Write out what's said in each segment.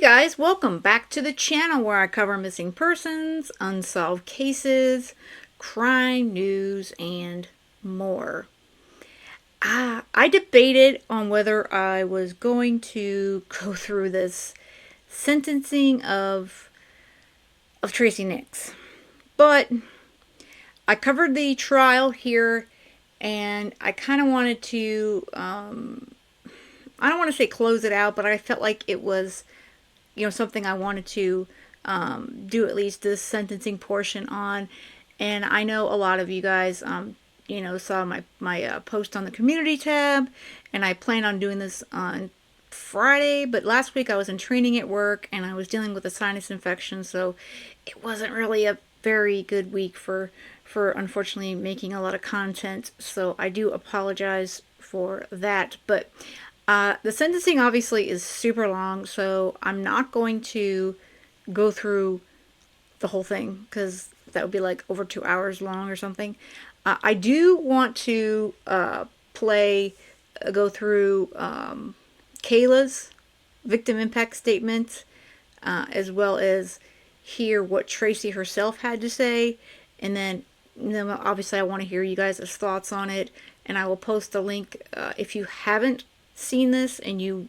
guys, welcome back to the channel where I cover missing persons, unsolved cases, crime news, and more. I debated on whether I was going to go through this sentencing of Tracey Nix, but I covered the trial here, and I kind of wanted to I don't want to say close it out, but I felt like it was, something I wanted to do at least this sentencing portion on. And I know a lot of you guys, saw my post on the community tab, and I plan on doing this on Friday. But last week I was in training at work, and I was dealing with a sinus infection, so it wasn't really a very good week for unfortunately making a lot of content. So I do apologize for that, but the sentencing obviously is super long, so I'm not going to go through the whole thing because that would be like over 2 hours long or something. I do want to go through Kayla's victim impact statement, as well as hear what Tracey herself had to say, and then obviously I want to hear you guys' thoughts on it, and I will post a link if you haven't seen this and you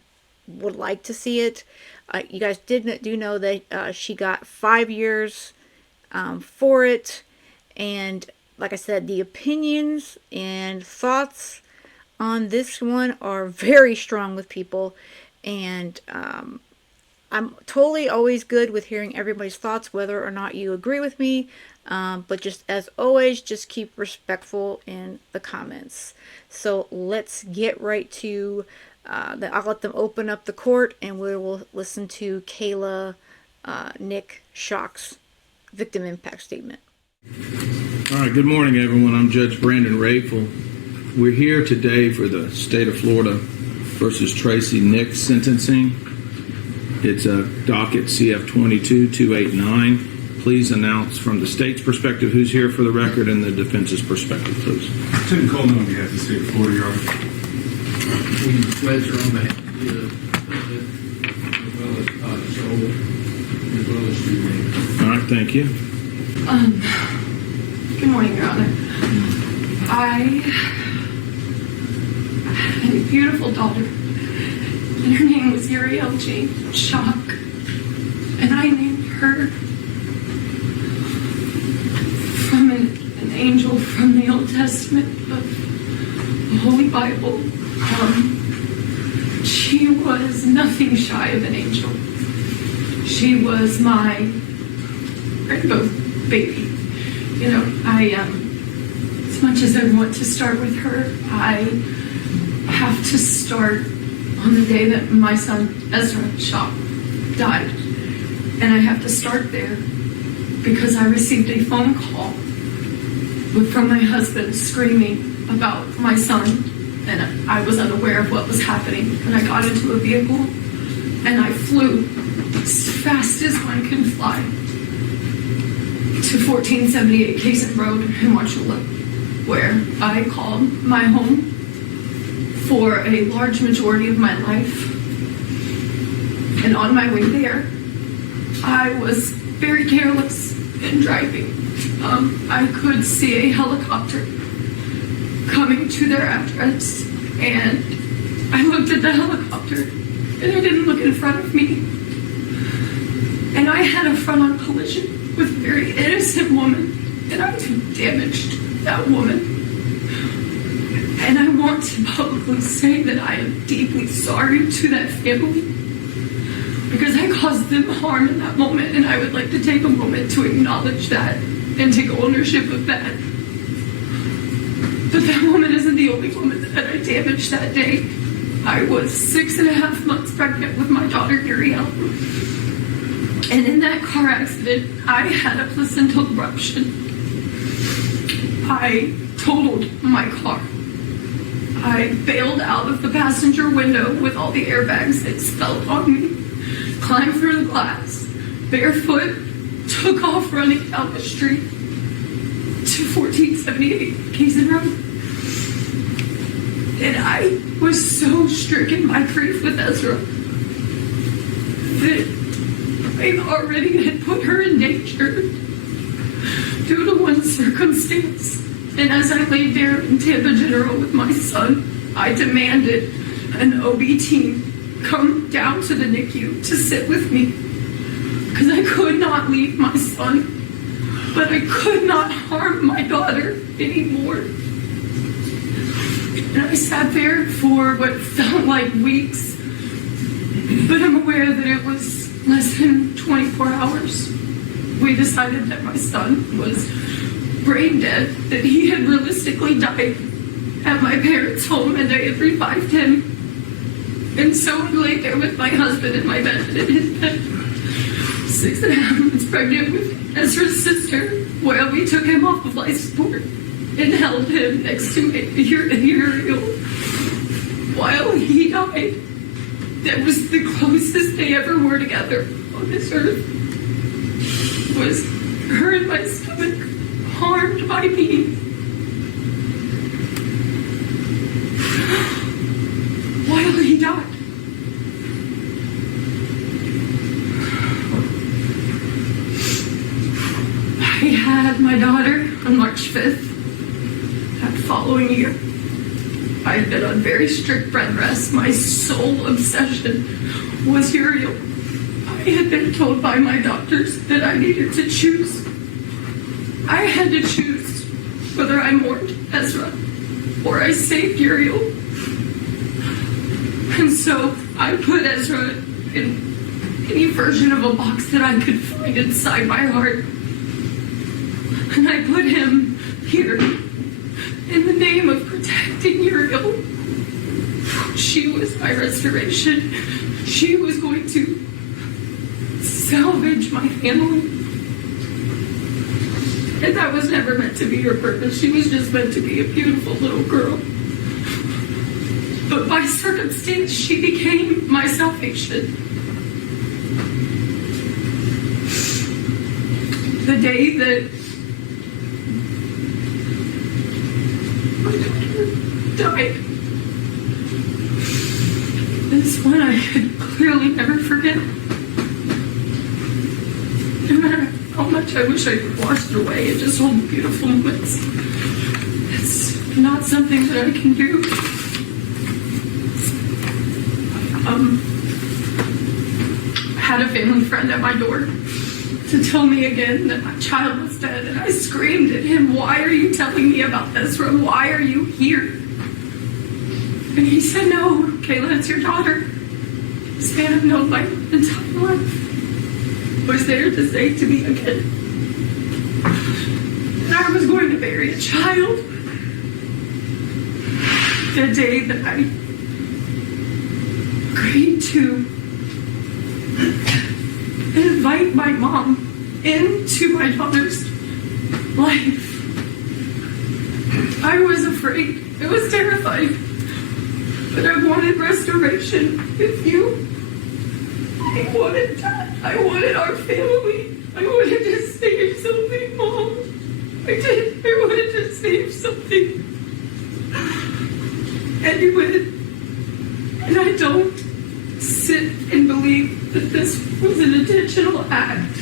would like to see it. You guys do know that she got 5 years for it, and like I said, the opinions and thoughts on this one are very strong with people, and I'm totally always good with hearing everybody's thoughts, whether or not you agree with me, but just as always, just keep respectful in the comments. So let's get right to I'll let them open up the court, and we will listen to Kayla Nick Shock's victim impact statement. All right, good morning, everyone. I'm Judge Brandon Rayful. We're here today for the state of Florida versus Tracey Nix sentencing. It's a docket CF 22-289. Please announce from the state's perspective who's here for the record and the defense's perspective, please. Tim Coleman on behalf of the state of Florida, Your Honor. Pleasure on behalf of the defendant, as well as Joel, as well as you. All right, thank you. Good morning, Your Honor. I had a beautiful daughter, and her name was Uriel Jane Shock, and I named her from an angel from the Old Testament of the Holy Bible. She was nothing shy of an angel. She was my rainbow baby. As much as I want to start with her, I have to start on the day that my son Ezra Shock died. And I have to start there because I received a phone call from my husband screaming about my son, and I was unaware of what was happening. And I got into a vehicle and I flew as fast as one can fly to 1478 Kaysen Road in Wauchula, where I called my home for a large majority of my life. And on my way there, I was very careless in driving. I could see a helicopter coming to their address, and I looked at the helicopter, and I didn't look in front of me. And I had a front-on collision with a very innocent woman, and I damaged that woman. And I want to publicly say that I am deeply sorry to that family, because I caused them harm in that moment, and I would like to take a moment to acknowledge that and take ownership of that. But that woman isn't the only woman that I damaged that day. I was 6.5 months pregnant with my daughter, Uriel. And in that car accident, I had a placental rupture. I totaled my car. I bailed out of the passenger window with all the airbags that fell on me, climbed through the glass, barefoot, took off running down the street to 1478 Kaysen Road. And I was so stricken by grief with Ezra that I already had put her in danger due to one circumstance. And as I laid there in Tampa General with my son, I demanded an OB team come down to the NICU to sit with me because I could not leave my son, but I could not harm my daughter anymore. And I sat there for what felt like weeks, but I'm aware that it was less than 24 hours. We decided that my son was brain dead, that he had realistically died at my parents' home, and I had revived him. And so I lay there with my husband in my bed, in his bed, 6.5 months pregnant with Ezra's sister, while we took him off of life support and held him next to me Uriel while he died. That was the closest they ever were together on this earth, was her in my stomach, harmed by me. While he died. I had my daughter on March 5th, that following year. I had been on very strict bed rest. My sole obsession was Uriel. I had been told by my doctors that I needed to choose. I had to choose whether I mourned Ezra or I saved Uriel. And so I put Ezra in any version of a box that I could find inside my heart. And I put him here in the name of protecting Uriel. She was my restoration. She was going to salvage my family. And that was never meant to be her purpose. She was just meant to be a beautiful little girl. But by circumstance, she became my salvation. The day that my daughter died is one I could clearly never forget. No matter how much I wish I could wash it away and just hold the beautiful moments, it's not something that I can do. Had a family friend at my door to tell me again that my child was dead, and I screamed at him, "Why are you telling me about this? Why are you here?" And he said, "No, Kayla, it's your daughter. This man I've known my entire life was there to say to me again that I was going to bury a child the day that I agreed to invite my mom into my daughter's life. I was afraid. I was terrified. But I wanted restoration with you. I wanted that. I wanted our family. I wanted to save something, Mom. I did. I wanted to save something. And you would. And I don't sit and believe that this was an intentional act.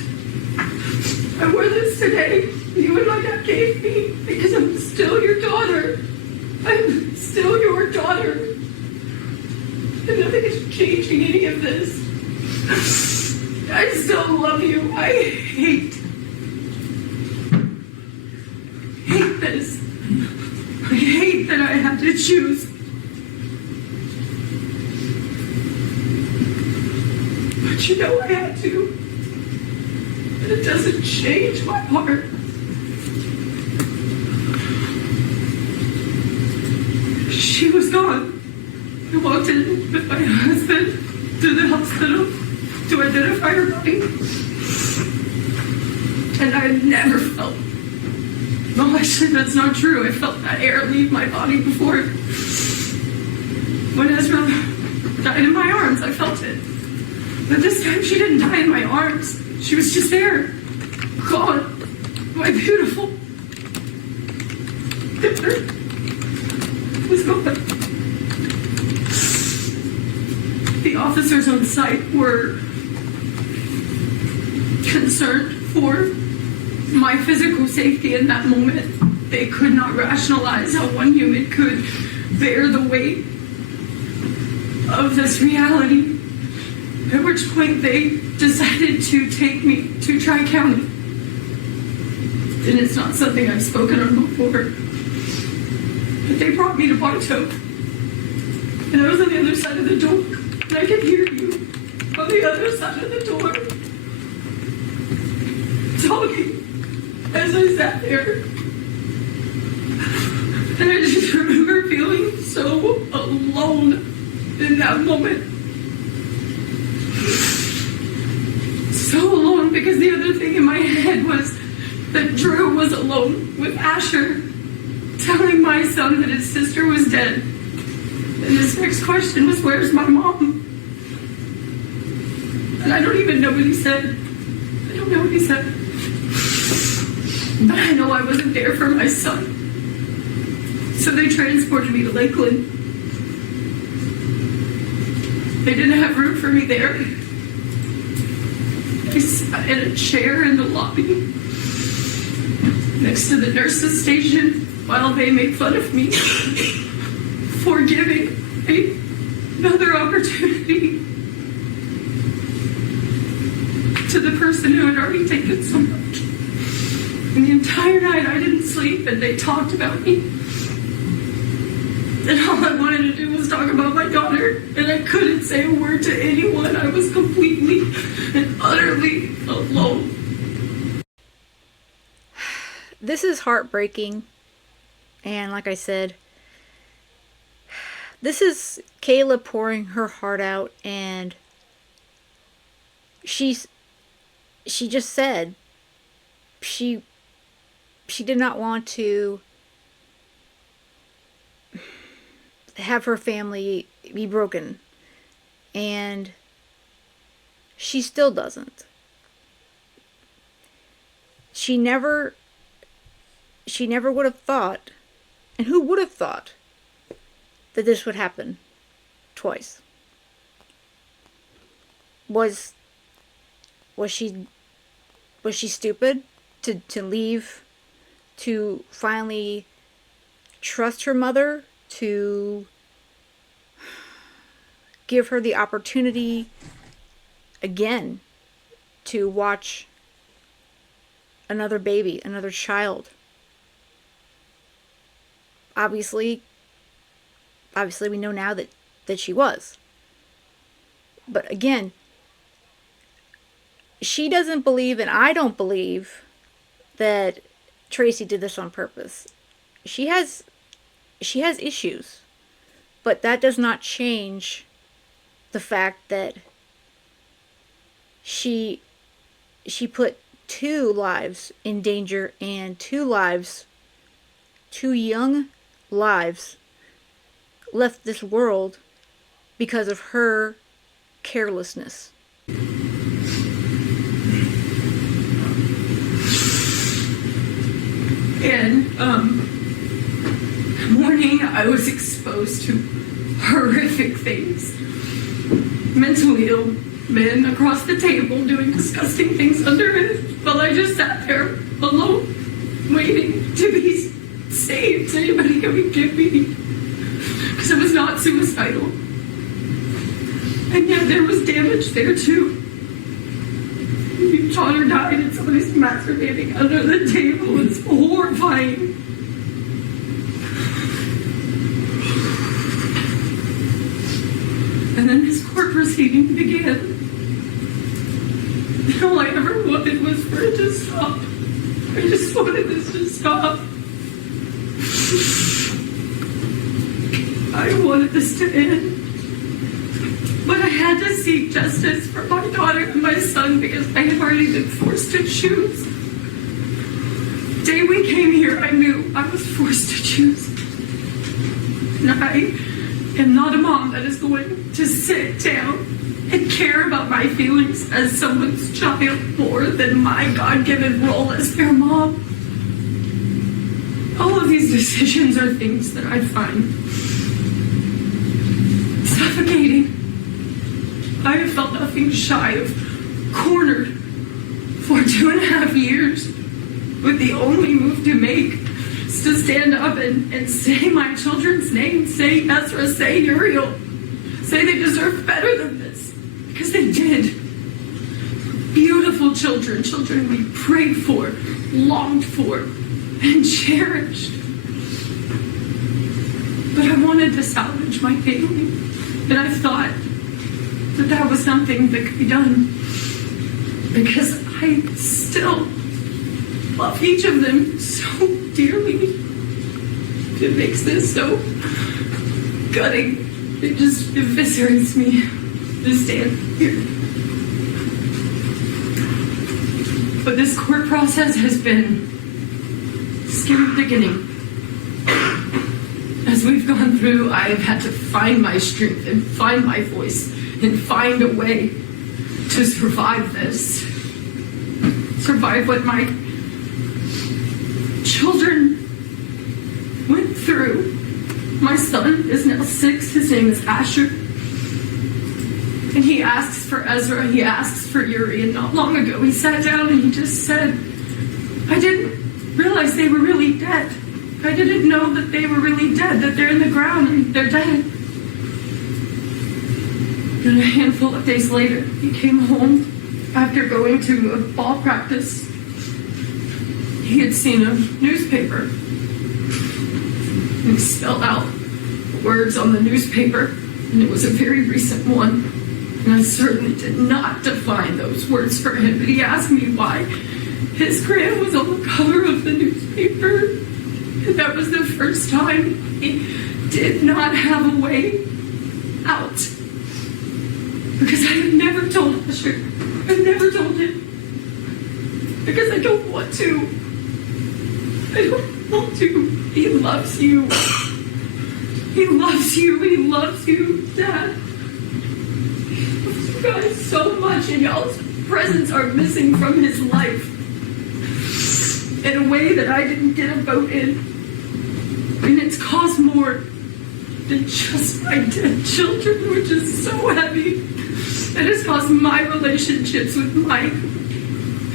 I wore this today. You and my dad gave me because I'm still your daughter. I'm still your daughter. And nothing is changing any of this. I still love you. I hate this. I hate that I have to choose. But you know I had to. And it doesn't change my heart. She was gone. I walked in with my husband to the hospital to identify her body. And I had never felt, no, actually that's not true. I felt that air leave my body before. When Ezra died in my arms, I felt it. But this time she didn't die in my arms. She was just there. Gone. My beautiful daughter was gone. The officers on site were concerned for my physical safety in that moment. They could not rationalize how one human could bear the weight of this reality, at which point they decided to take me to Tri-County. And it's not something I've spoken on before, but they brought me to Bartow. And I was on the other side of the door, and I could hear you on the other side of the door talking as I sat there. And I just remember feeling so alone in that moment. So alone, because the other thing in my head was that Drew was alone with Asher, telling my son that his sister was dead. And his next question was, where's my mom? And I don't even know what he said. I don't know what he said. But I know I wasn't there for my son. So they transported me to Lakeland. They didn't have room for me there. I sat in a chair in the lobby next to the nurse's station while they made fun of me for giving another opportunity to the person who had already taken so much. And the entire night I didn't sleep, and they talked about me. And all I wanted to do was talk about my daughter, and I couldn't say a word to anyone. I was completely and utterly alone. This is heartbreaking. And like I said, this is Kayla pouring her heart out, and she just said she did not want to have her family be broken, and she still doesn't. She never would have thought, and who would have thought, that this would happen twice? Was she stupid to leave, to finally trust her mother, to give her the opportunity again to watch another baby, another child? Obviously we know now that she was. But again, she doesn't believe, and I don't believe, that Tracey did this on purpose. She has issues, but that does not change the fact that she put 2 lives in danger, and 2 young lives left this world because of her carelessness. And morning I was exposed to horrific things. Mentally ill men across the table doing disgusting things under it, while I just sat there alone, waiting to be saved. Anybody come get me? Because I was not suicidal. And yet there was damage there too. Your daughter died and somebody's masturbating under the table. It's horrifying. And then this court proceeding began. And all I ever wanted was for it to stop. I just wanted this to stop. I wanted this to end. But I had to seek justice for my daughter and my son because I had already been forced to choose. The day we came here, I knew I was forced to choose. And I am not a mom that is going to sit down and care about my feelings as someone's child more than my God-given role as their mom. All of these decisions are things that I find suffocating. I have felt nothing shy of cornered, 2.5 years with the only move to make is to stand up and say my children's names, say Ezra, say Uriel, say they deserve better than this, because they did. Beautiful children, children we prayed for, longed for, and cherished. But I wanted to salvage my family, and I thought that that was something that could be done, because I still love each of them so dearly. It makes this so gutting. It just eviscerates me to stand here. But this court process has been scary beginning. As we've gone through, I have had to find my strength and find my voice and find a way to survive this. Survive what my children went through. My son is now 6. His name is Asher. And he asks for Ezra. He asks for Uri. And not long ago, he sat down and he just said, I didn't realize they were really dead. I didn't know that they were really dead, that they're in the ground and they're dead. And a handful of days later, he came home after going to a ball practice. He had seen a newspaper. And he spelled out words on the newspaper, and it was a very recent one. And I certainly did not define those words for him, but he asked me why his grand was on the cover of the newspaper. And that was the first time he did not have a way out. Because I had never told Asher. I never told him. Because I don't want to. I don't want to. He loves you. He loves you. He loves you, Dad. He loves you guys so much, and y'all's presence are missing from his life in a way that I didn't get a vote in. And it's caused more than just my dead children, which is so heavy. It has caused my relationships with my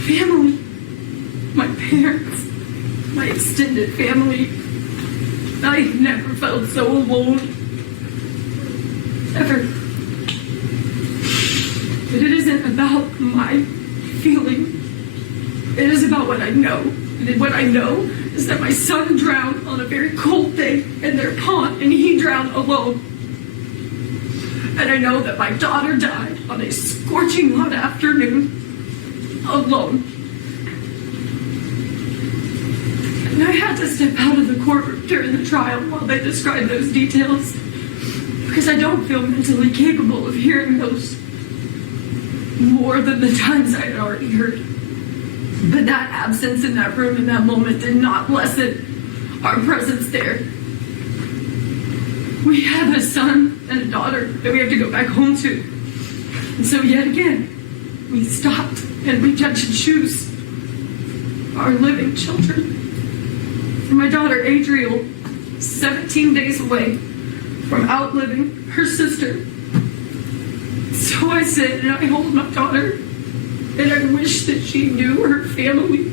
family, my parents, my extended family. I've never felt so alone. Ever. But it isn't about my feeling. It is about what I know. And what I know is that my son drowned on a very cold day in their pond, and he drowned alone. And I know that my daughter died on a scorching hot afternoon, alone. And I had to step out of the courtroom during the trial while they described those details, because I don't feel mentally capable of hearing those more than the times I had already heard. But that absence in that room in that moment did not lessen our presence there. We have a son and a daughter that we have to go back home to. And so yet again, we stopped and we judged and choose our living children. For my daughter Adriel, 17 days away from outliving her sister. So I sit and I hold my daughter, and I wish that she knew her family.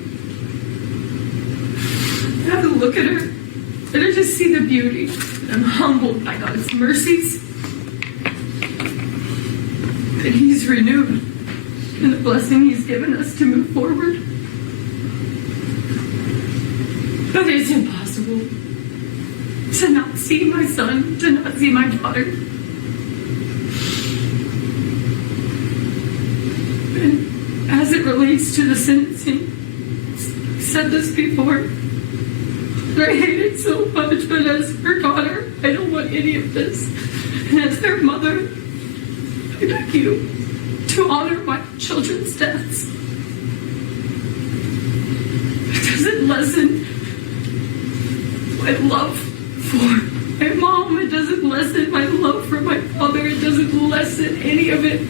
And I look at her, and I just see the beauty. And I'm humbled by God's mercies. And He's renewed, and the blessing He's given us to move forward. But it's impossible to not see my son, to not see my daughter. And as it relates to the sentencing, I've said this before, and I hate it so much, but as her daughter, I don't want any of this. And as their mother, I beg you to honor my children's deaths. It doesn't lessen my love for my mom. It doesn't lessen my love for my father. It doesn't lessen any of it.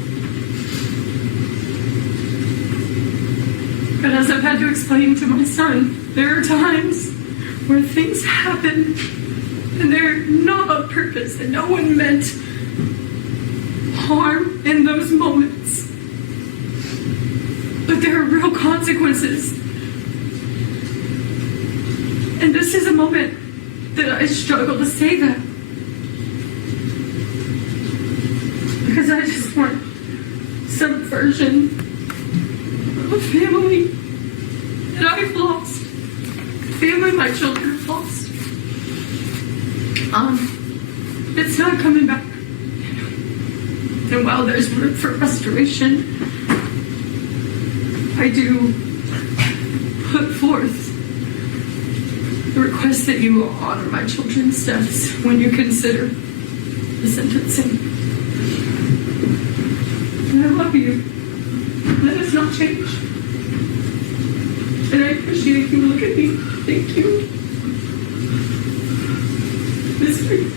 But as I've had to explain to my son, there are times where things happen and they're not on purpose and no one meant harm in those moments. but there are real consequences. And this is a moment that I struggle to say that. Because I just want some version of family that I've lost. Family my children have lost. It's not coming back. And while there's room for restoration, I do put forth the request that you will honor my children's deaths when you consider the sentencing. And I love you. That has not changed. And I appreciate you look at me. Thank you. Mr.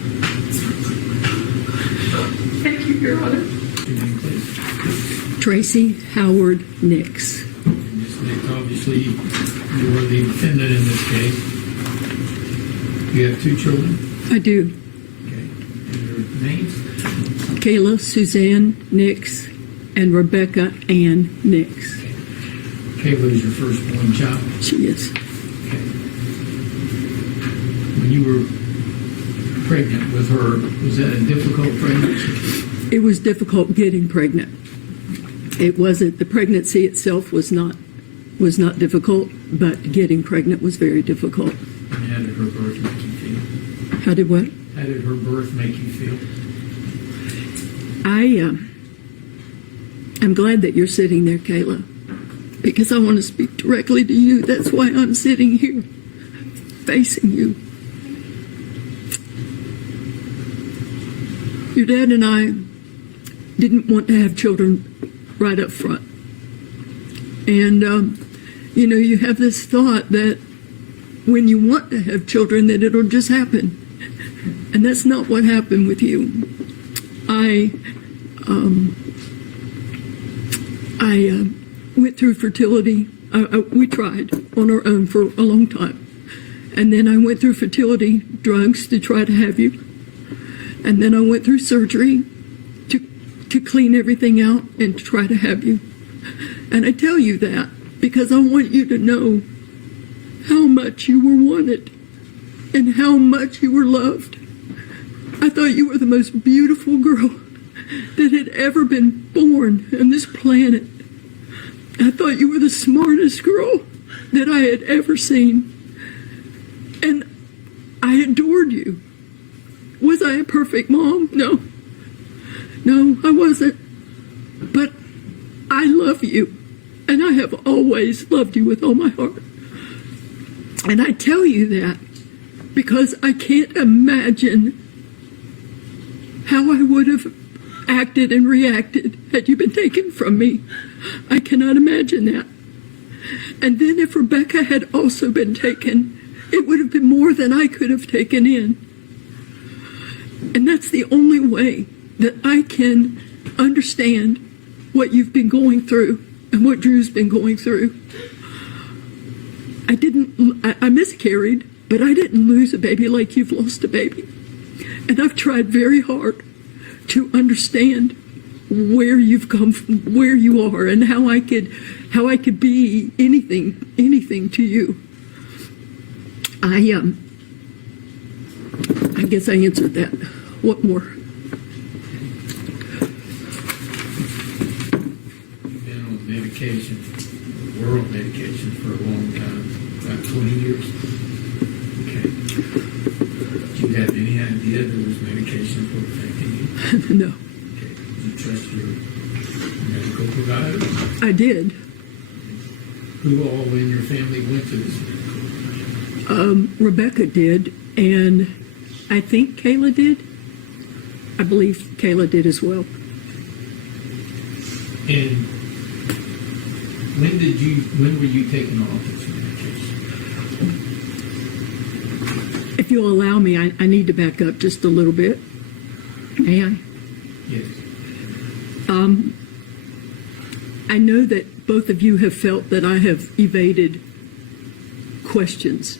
Thank you, Your Honor. Your name, please. Tracey Howard Nix. Ms. Nix, obviously, you are the defendant in this case. You have 2 children? I do. Okay. And your names? Kayla Suzanne Nix and Rebecca Ann Nix. Kayla is your firstborn child? She is. Okay. When you were pregnant with her, was that a difficult pregnancy? It was difficult getting pregnant. It wasn't, the pregnancy itself was not difficult, but getting pregnant was very difficult. And how did her birth make you feel? How did what? How did her birth make you feel? I'm glad that you're sitting there, Kayla, because I want to speak directly to you. That's why I'm sitting here, facing you. Your dad and I didn't want to have children right up front. And, you have this thought that when you want to have children, that it'll just happen. And that's not what happened with you. I went through fertility. We tried on our own for a long time. And then I went through fertility drugs to try to have you. And then I went through surgery to clean everything out and to try to have you. And I tell you that because I want you to know how much you were wanted and how much you were loved. I thought you were the most beautiful girl that had ever been born on this planet. I thought you were the smartest girl that I had ever seen. And I adored you. Was I a perfect mom? No. No, I wasn't. But I love you. And I have always loved you with all my heart. And I tell you that because I can't imagine how I would have acted and reacted had you been taken from me. I cannot imagine that. And then if Rebecca had also been taken, it would have been more than I could have taken in. And that's the only way that I can understand what you've been going through and what Drew's been going through. I miscarried, but I didn't lose a baby like you've lost a baby. And I've tried very hard to understand where you've come from, where you are, and how I could be anything to you. I guess I answered that. What more? You've been on medication, were on medication for a long time, about 20 years. Okay. Do you have any idea there was medication for affecting you? No. Okay. Did you trust your medical provider? I did. Who all in your family went to this medical? Rebecca did, and I think Kayla did. I believe Kayla did as well. And when were you taken off this medication? If you'll allow me, I need to back up just a little bit. May I? Yes. I know that both of you have felt that I have evaded questions.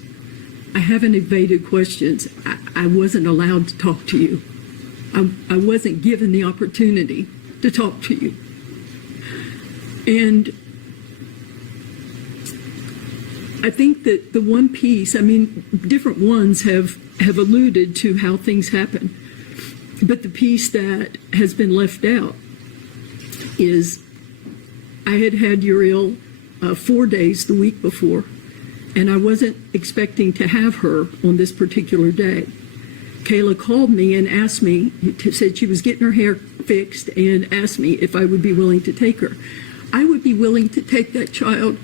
I haven't evaded questions. I wasn't allowed to talk to you. I wasn't given the opportunity to talk to you. And I think that the one piece, I mean, different ones have alluded to how things happen, but the piece that has been left out is I had Uriel 4 days the week before, and I wasn't expecting to have her on this particular day. Kayla called me and asked me, said she was getting her hair fixed, and asked me if I would be willing to take her. I would be willing to take that child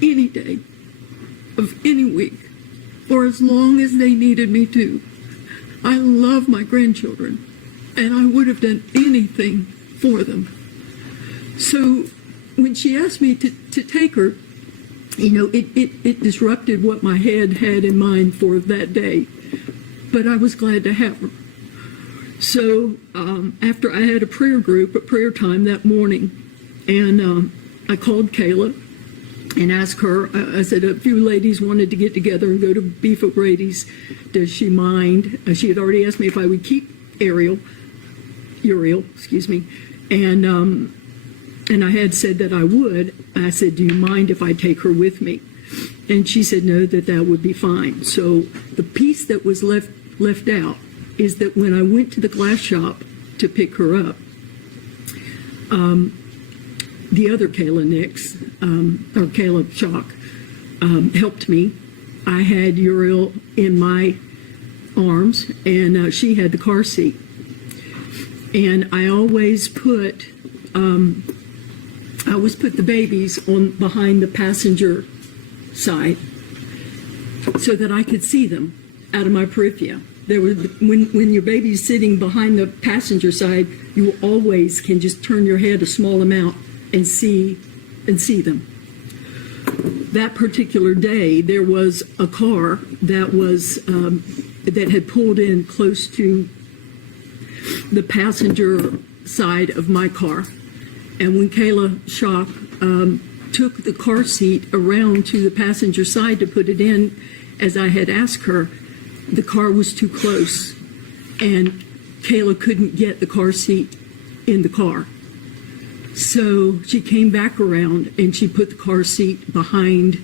any day of any week, for as long as they needed me to. I love my grandchildren, and I would have done anything for them. So when she asked me to take her, you know, it disrupted what my head had in mind for that day, but I was glad to have her. So after I had a prayer time that morning, and I called Kayla and asked her, I said, a few ladies wanted to get together and go to Beef O'Brady's. Does she mind? She had already asked me if I would keep Uriel, excuse me, and I had said that I would. I said, do you mind if I take her with me? And she said no, that would be fine. So the piece that was left out is that when I went to the glass shop to pick her up, the other Kayla Nix, or Kayla Shock, helped me. I had Uriel in my arms, and she had the car seat. And I always put the babies on behind the passenger side so that I could see them out of my periphery. There was, when your baby's sitting behind the passenger side, you always can just turn your head a small amount and see them. That particular day, there was a car that was that had pulled in close to the passenger side of my car, and when Kayla Shock took the car seat around to the passenger side to put it in, as I had asked her, the car was too close, and Kayla couldn't get the car seat in the car. So she came back around and she put the car seat behind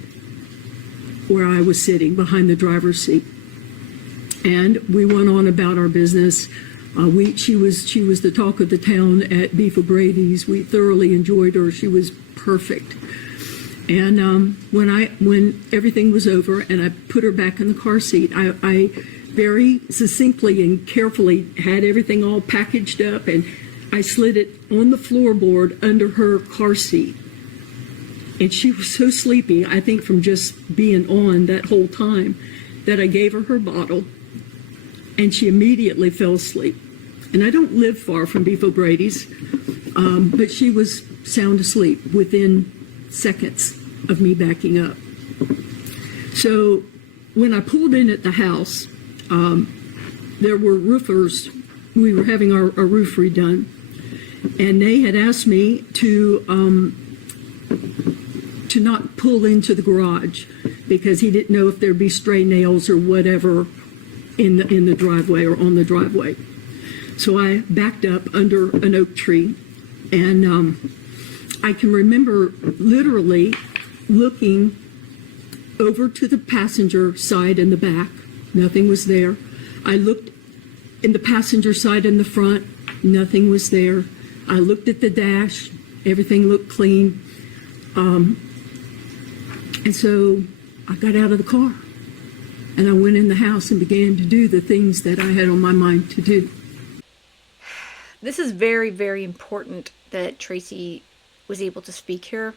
where I was sitting, behind the driver's seat. And we went on about our business. She was the talk of the town at Beef O'Brady's. We thoroughly enjoyed her. She was perfect. And when everything was over and I put her back in the car seat, I very succinctly and carefully had everything all packaged up, and I slid it on the floorboard under her car seat. And she was so sleepy, I think from just being on that whole time, that I gave her her bottle, and she immediately fell asleep. And I don't live far from Beef O'Brady's, but she was sound asleep within seconds of me backing up. So when I pulled in at the house, there were roofers. We were having our roof redone, and they had asked me to not pull into the garage because he didn't know if there'd be stray nails or whatever in the driveway or on the driveway. So I backed up under an oak tree, and I can remember literally looking over to the passenger side in the back. Nothing was there. I looked in the passenger side in the front. Nothing was there. I looked at the dash. Everything looked clean. And so I got out of the car, and I went in the house and began to do the things that I had on my mind to do. This is very, very important that Tracey was able to speak here.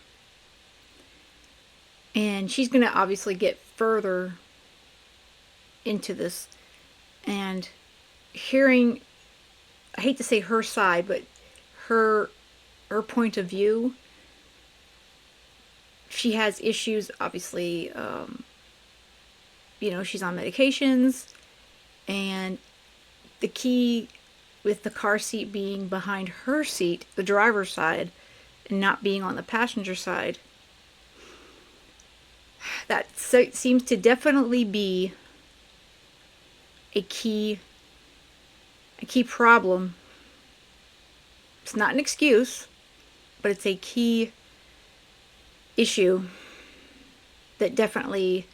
And she's going to obviously get further into this. And hearing, I hate to say her side, but her point of view. She has issues, obviously, she's on medications. And the key with the car seat being behind her seat, the driver's side, and not being on the passenger side, that seems to definitely be a key problem. It's not an excuse, but it's a key issue that definitely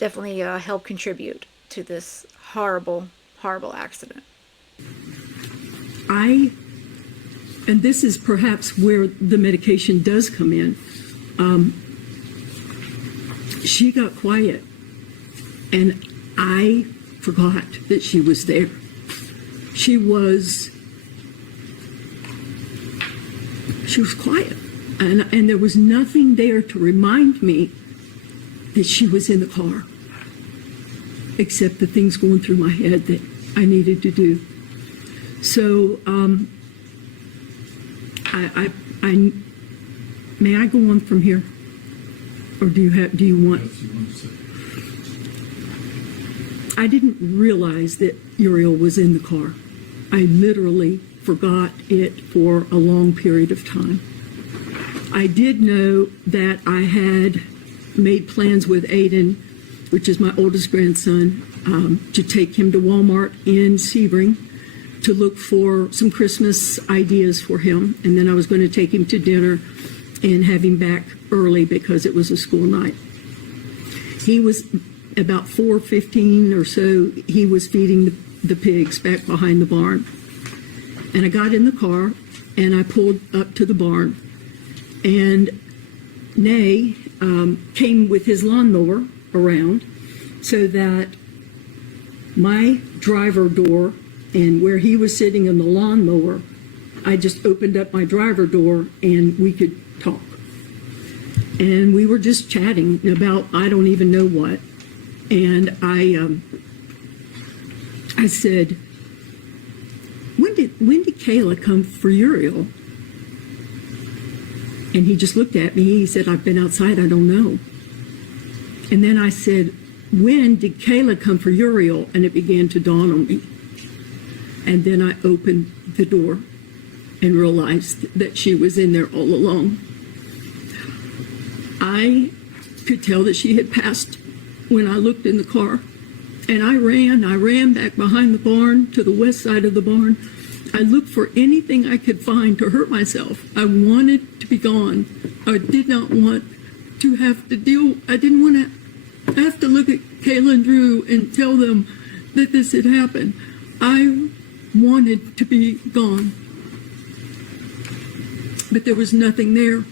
help contribute to this horrible accident. And this is perhaps where the medication does come in. She got quiet, and I forgot that she was there. She was quiet, and there was nothing there to remind me that she was in the car, except the things going through my head that I needed to do. So, may I go on from here, or do you want? I didn't realize that Uriel was in the car. I literally forgot it for a long period of time. I did know that I had made plans with Aiden, which is my oldest grandson, to take him to Walmart in Sebring to look for some Christmas ideas for him. And then I was going to take him to dinner and have him back early because it was a school night. He was about 4:15 or so. He was feeding the pigs back behind the barn. And I got in the car and I pulled up to the barn. And Nay came with his lawnmower around so that my driver door and where he was sitting in the lawnmower, I just opened up my driver door and we could talk. And we were just chatting about I don't even know what. And I said, when did Kayla come for Uriel? And he just looked at me. He said, I've been outside. I don't know. And then I said, when did Kayla come for Uriel? And it began to dawn on me. And then I opened the door and realized that she was in there all along. I could tell that she had passed when I looked in the car. And I ran back behind the barn to the west side of the barn. I looked for anything I could find to hurt myself. I wanted to be gone. I did not want to have to deal. I didn't want to have to look at Kayla and Drew and tell them that this had happened. I wanted to be gone. But there was nothing there.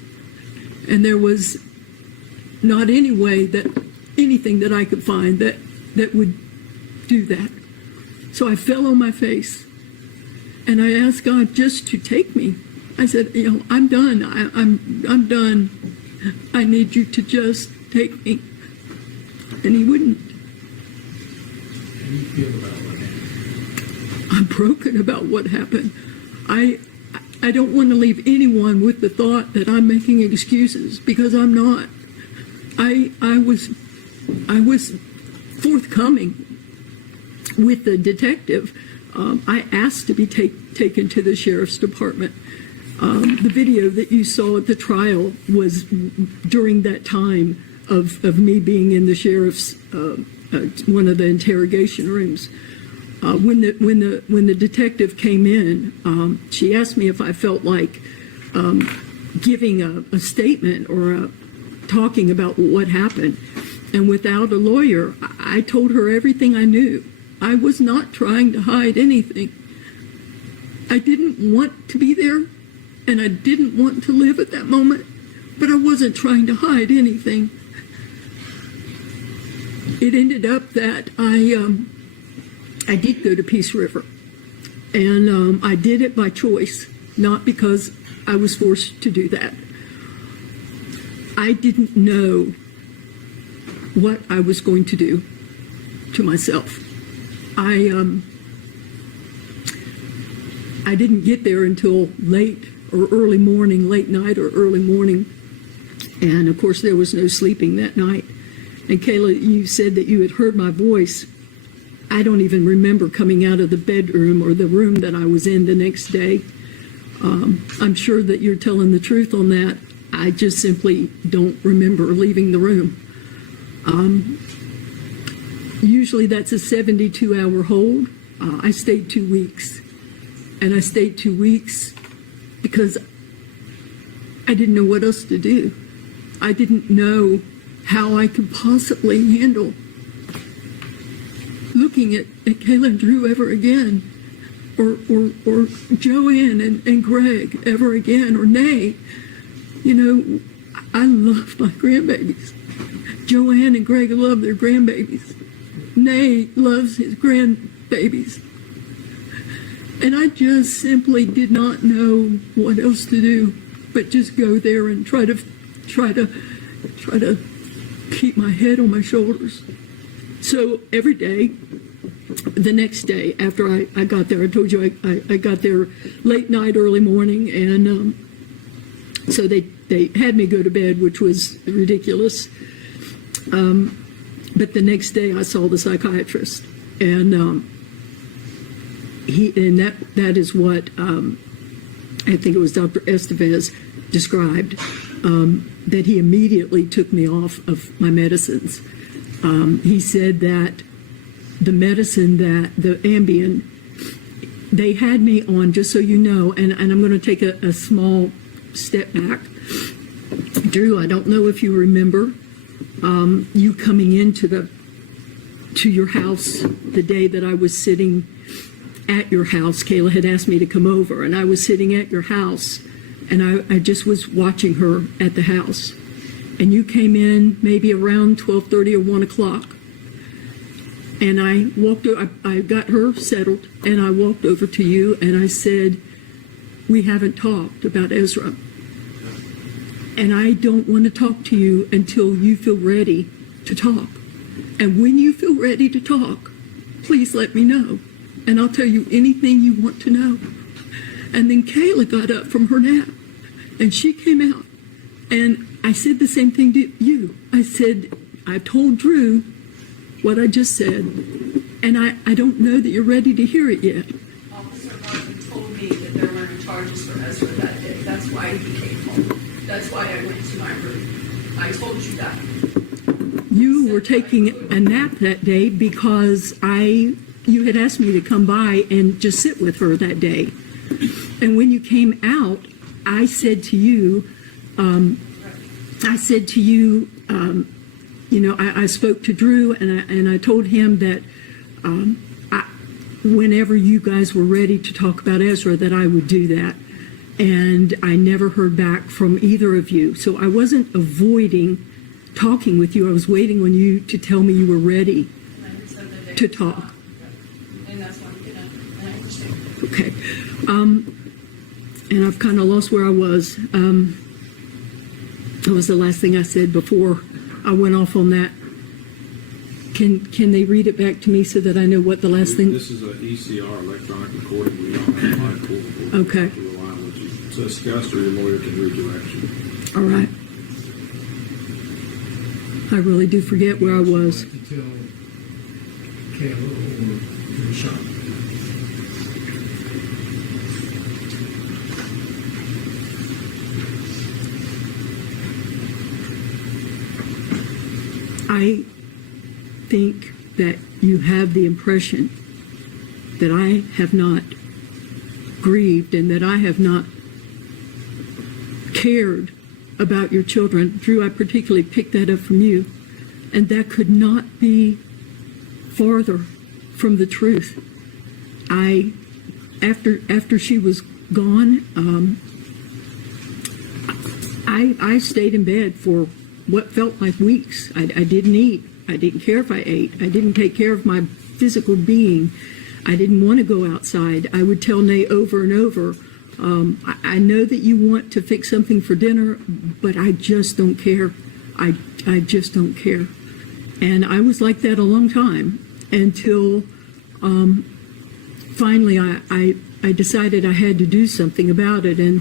And there was not any way that anything that I could find that would do that. So I fell on my face and I asked God just to take me. I said, I'm done. I'm done. I need you to just take me. And he wouldn't. How do you feel about what happened? I'm broken about what happened. I don't want to leave anyone with the thought that I'm making excuses, because I'm not. I was forthcoming with the detective. I asked to be taken to the sheriff's department. The video that you saw at the trial was during that time of me being in the sheriff's one of the interrogation rooms. When the detective came in, she asked me if I felt like giving a statement or talking about what happened. And without a lawyer, I told her everything I knew. I was not trying to hide anything. I didn't want to be there, and I didn't want to live at that moment, but I wasn't trying to hide anything. It ended up that I did go to Peace River, and I did it by choice, not because I was forced to do that. I didn't know what I was going to do to myself. I didn't get there until late or early morning, late night or early morning, and of course there was no sleeping that night. And Kayla, you said that you had heard my voice. I don't even remember coming out of the bedroom or the room that I was in the next day. I'm sure that you're telling the truth on that. I just simply don't remember leaving the room. Usually that's a 72-hour hold. I stayed 2 weeks. And I stayed 2 weeks because I didn't know what else to do. I didn't know how I could possibly handle looking at Kayla and Drew ever again, or Joanne and Greg ever again, or Nay. You know, I love my grandbabies. Joanne and Greg love their grandbabies. Nay loves his grandbabies. And I just simply did not know what else to do but just go there and try to keep my head on my shoulders. So every day, the next day after I got there, I told you I got there late night, early morning, and so they had me go to bed, which was ridiculous. But the next day I saw the psychiatrist, and that is what I think it was Dr. Estevez described, that he immediately took me off of my medicines. He said that the medicine, that the Ambien, they had me on, just so you know, and I'm going to take a small step back. Drew, I don't know if you remember you coming into your house the day that I was sitting at your house. Kayla had asked me to come over, and I was sitting at your house, and I just was watching her at the house. And you came in maybe around 12:30 or 1 o'clock. And I got her settled, and I walked over to you, and I said, we haven't talked about Ezra. And I don't want to talk to you until you feel ready to talk. And when you feel ready to talk, please let me know, and I'll tell you anything you want to know. And then Kayla got up from her nap, and she came out, and I said the same thing to you. I said, I told Drew what I just said, and I don't know that you're ready to hear it yet. Officer Martin told me that there weren't charges for Ezra that day. That's why he came home. That's why I went to my room. I told you that. You were taking a nap that day because you had asked me to come by and just sit with her that day. And when you came out, I said to you, you know, I spoke to Drew, and I told him that whenever you guys were ready to talk about Ezra, that I would do that. And I never heard back from either of you. So I wasn't avoiding talking with you. I was waiting on you to tell me you were ready to talk. And that's why I understand. Okay. And I've kind of lost where I was. That was the last thing I said before I went off on that. Can they read it back to me so that I know what the last thing? This is an ECR, electronic recording. We don't have my court. Okay. So discuss, or your lawyer can redirect you. All right. I really do forget where I was. To tell Kayla or Sean. I think that you have the impression that I have not grieved and that I have not cared about your children. Drew, I particularly picked that up from you, and that could not be farther from the truth. After she was gone, I stayed in bed for what felt like weeks. I didn't eat. I didn't care if I ate. I didn't take care of my physical being. I didn't want to go outside. I would tell Nay over and over, I know that you want to fix something for dinner, but I just don't care. I just don't care. And I was like that a long time until finally I decided I had to do something about it. And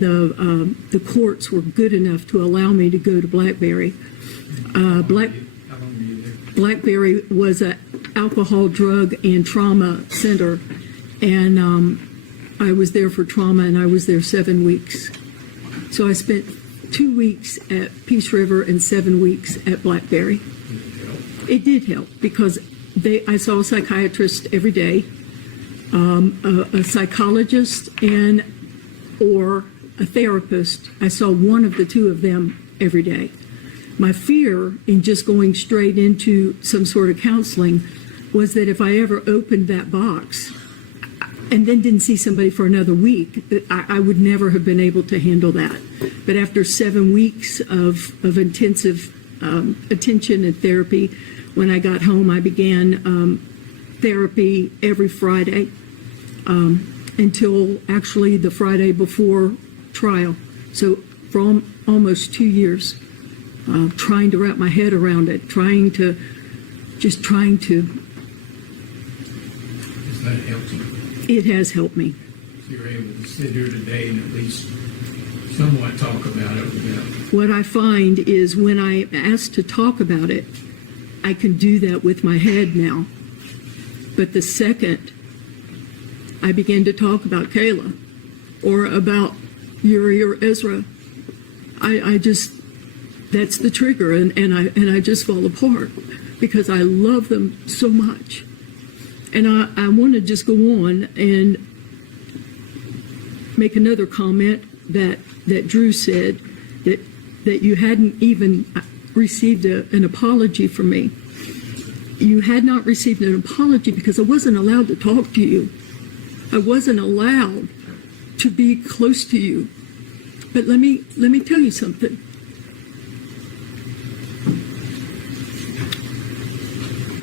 the courts were good enough to allow me to go to Blackberry. How long were you there? Blackberry was an alcohol, drug, and trauma center, and I was there for trauma, and I was there 7 weeks. So I spent 2 weeks at Peace River and 7 weeks at Blackberry. It did help because I saw a psychiatrist every day, a psychologist, or a therapist. I saw one of the two of them every day. My fear in just going straight into some sort of counseling was that if I ever opened that box and then didn't see somebody for another week, that I would never have been able to handle that. But after 7 weeks of intensive attention and therapy, when I got home, I began therapy every Friday until actually the Friday before trial. So for almost 2 years, trying to wrap my head around it, trying to. Has that helped you? It has helped me. So you're able to sit here today and at least somewhat talk about it without. What I find is when I'm asked to talk about it, I can do that with my head now. But the second I begin to talk about Kayla or about Yuri or Ezra, I just, that's the trigger, and I just fall apart because I love them so much. And I want to just go on and make another comment that Drew said, that you hadn't even received an apology from me. You had not received an apology because I wasn't allowed to talk to you. I wasn't allowed to be close to you. But let me tell you something.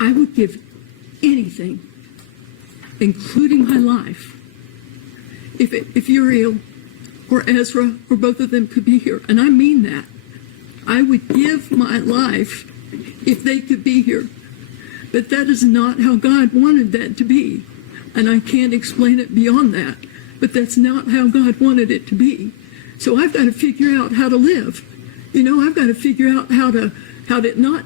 I would give anything, including my life, if Uriel or Ezra or both of them could be here. And I mean that. I would give my life if they could be here. But that is not how God wanted that to be. And I can't explain it beyond that. But that's not how God wanted it to be. So I've got to figure out how to live. You know, I've got to figure out how to not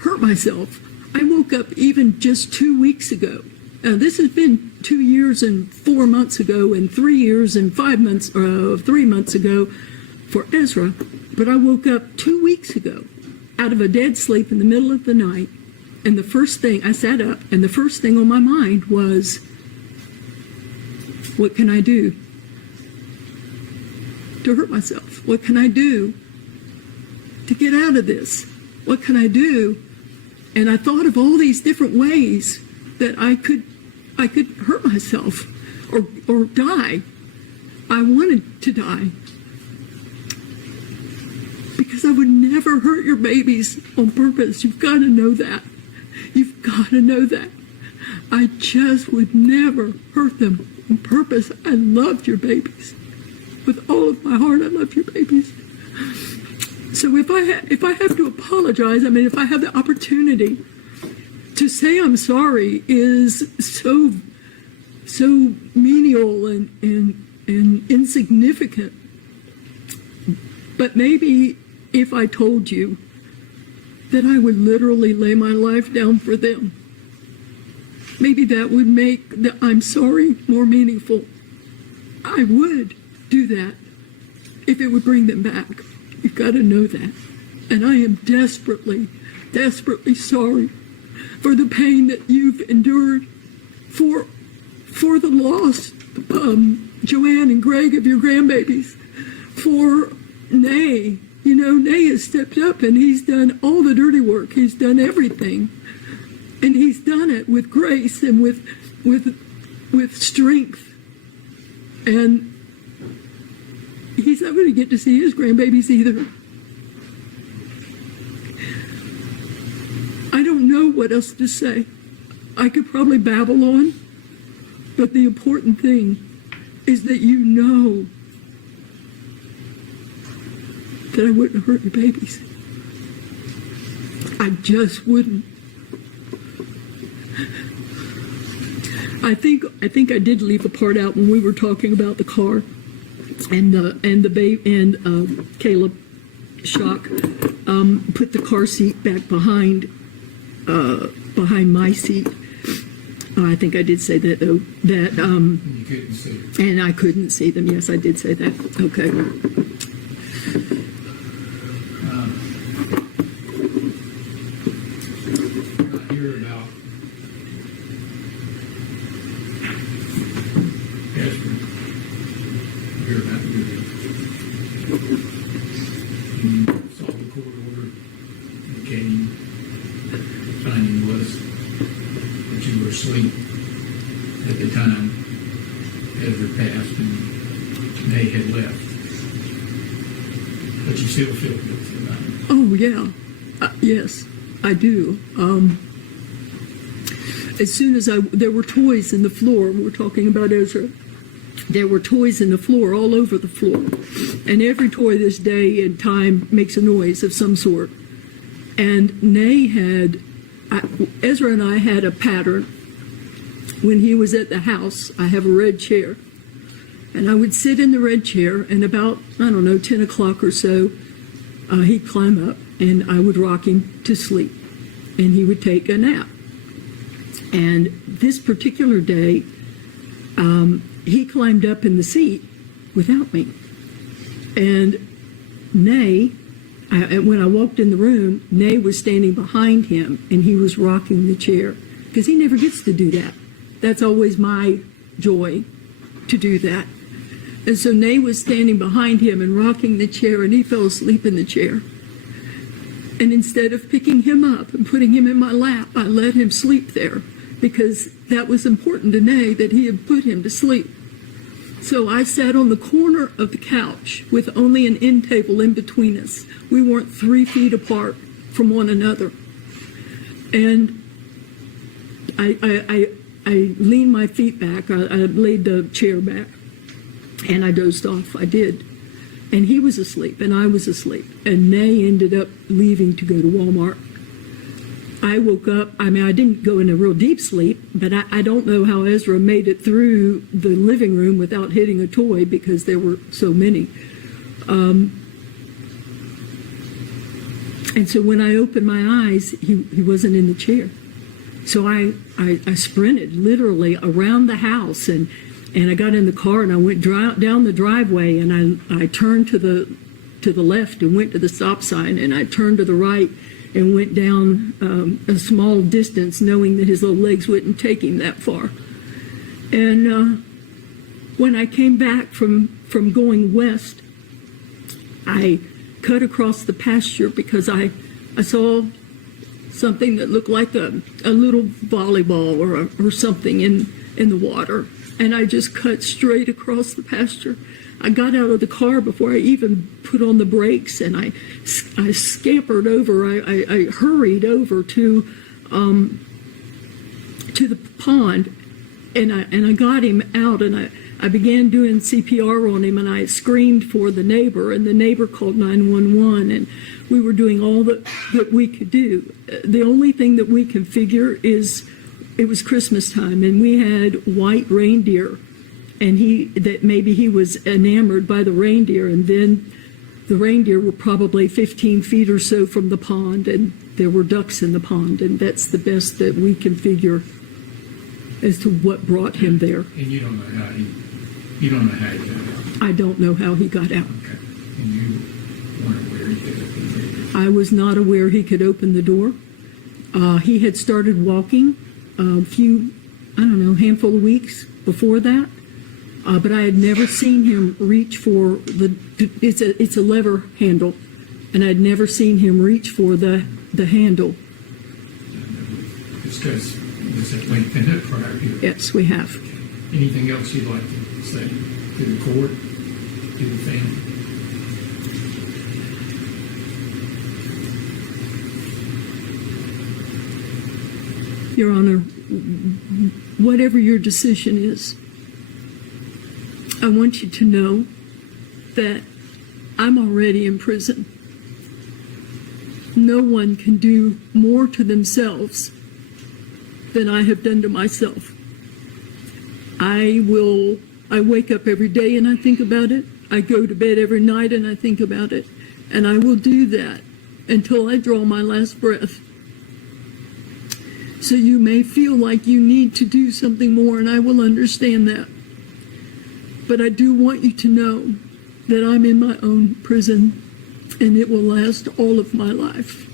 hurt myself. I woke up even just 2 weeks ago. Now, this has been 2 years and 4 months ago, and 3 years and 5 months, 3 months ago for Ezra. But I woke up 2 weeks ago out of a dead sleep in the middle of the night. And the first thing, I sat up, and the first thing on my mind was, what can I do to hurt myself? What can I do to get out of this? What can I do? And I thought of all these different ways that I could hurt myself or die. I wanted to die because I would never hurt your babies on purpose. You've got to know that. You've got to know that. I just would never hurt them on purpose. I loved your babies. With all of my heart, I love your babies. So if I have to apologize, I mean, if I have the opportunity to say I'm sorry is so menial and insignificant. But maybe if I told you that I would literally lay my life down for them, maybe that would make the I'm sorry more meaningful. I would do that if it would bring them back. You've got to know that. And I am desperately, desperately sorry for the pain that you've endured, for the loss, Joanne and Greg, of your grandbabies, for Nay. You know, Nay has stepped up and he's done all the dirty work. He's done everything. And he's done it with grace and with strength. And he's not going to get to see his grandbabies either. I don't know what else to say. I could probably babble on, but the important thing is that you know that I wouldn't hurt your babies. I just wouldn't. I think I did leave a part out when we were talking about the car and the baby and Caleb Shock put the car seat back behind my seat. I think I did say that though. That You couldn't see it. and I couldn't see them. Yes, I did say that. Okay. I hear about Esther. I hear about you. Saw the court order asleep at the time Ezra passed and May had left. But you still feel guilty about it. Oh, yeah. Yes, I do. As soon as there were toys in the floor, we're talking about Ezra, there were toys in the floor, all over the floor. And every toy this day and time makes a noise of some sort. And Ezra and I had a pattern. When he was at the house, I have a red chair. And I would sit in the red chair, and about, 10 o'clock or so, he'd climb up, and I would rock him to sleep. And he would take a nap. And this particular day, he climbed up in the seat without me. And when I walked in the room, Nay was standing behind him, and he was rocking the chair. Because he never gets to do that. That's always my joy, to do that. And so Nay was standing behind him and rocking the chair, and he fell asleep in the chair. And instead of picking him up and putting him in my lap, I let him sleep there, because that was important to Nay, that he had put him to sleep. So I sat on the corner of the couch with only an end table in between us. We weren't 3 feet apart from one another. And I leaned my feet back. I laid the chair back, and I dozed off. I did. And he was asleep, and I was asleep. And Nay ended up leaving to go to Walmart. I woke up. I didn't go in a real deep sleep, but I don't know how Ezra made it through the living room without hitting a toy, because there were so many. And so when I opened my eyes, he wasn't in the chair. So I sprinted literally around the house, and I got in the car, and I went down the driveway, and I turned to the left and went to the stop sign, and I turned to the right and went down a small distance, knowing that his little legs wouldn't take him that far. And when I came back from going west, I cut across the pasture, because I saw something that looked like a little volleyball or something in the water. And I just cut straight across the pasture. I got out of the car before I even put on the brakes, and I scampered over. I hurried over to the pond, and I got him out, and I began doing CPR on him, and I screamed for the neighbor, and the neighbor called 911, and we were doing all that we could do. The only thing that we can figure is it was Christmas time, and we had white reindeer, and maybe he was enamored by the reindeer, and then the reindeer were probably 15 feet or so from the pond, and there were ducks in the pond, and that's the best that we can figure as to what brought him there. And you don't know how he got out? I don't know how he got out. Okay. And you weren't aware he could open the door? I was not aware he could open the door. He had started walking a few, handful of weeks before that. But I had never seen him reach for it's a lever handle, and I'd never seen him reach for the handle. Discuss this at length in that prior hearing. Yes, we have. Anything else you'd like to say to the court, to the family? Your Honor, whatever your decision is, I want you to know that I'm already in prison. No one can do more to themselves than I have done to myself. I wake up every day and I think about it. I go to bed every night and I think about it. And I will do that until I draw my last breath. So you may feel like you need to do something more, and I will understand that. But I do want you to know that I'm in my own prison, and it will last all of my life.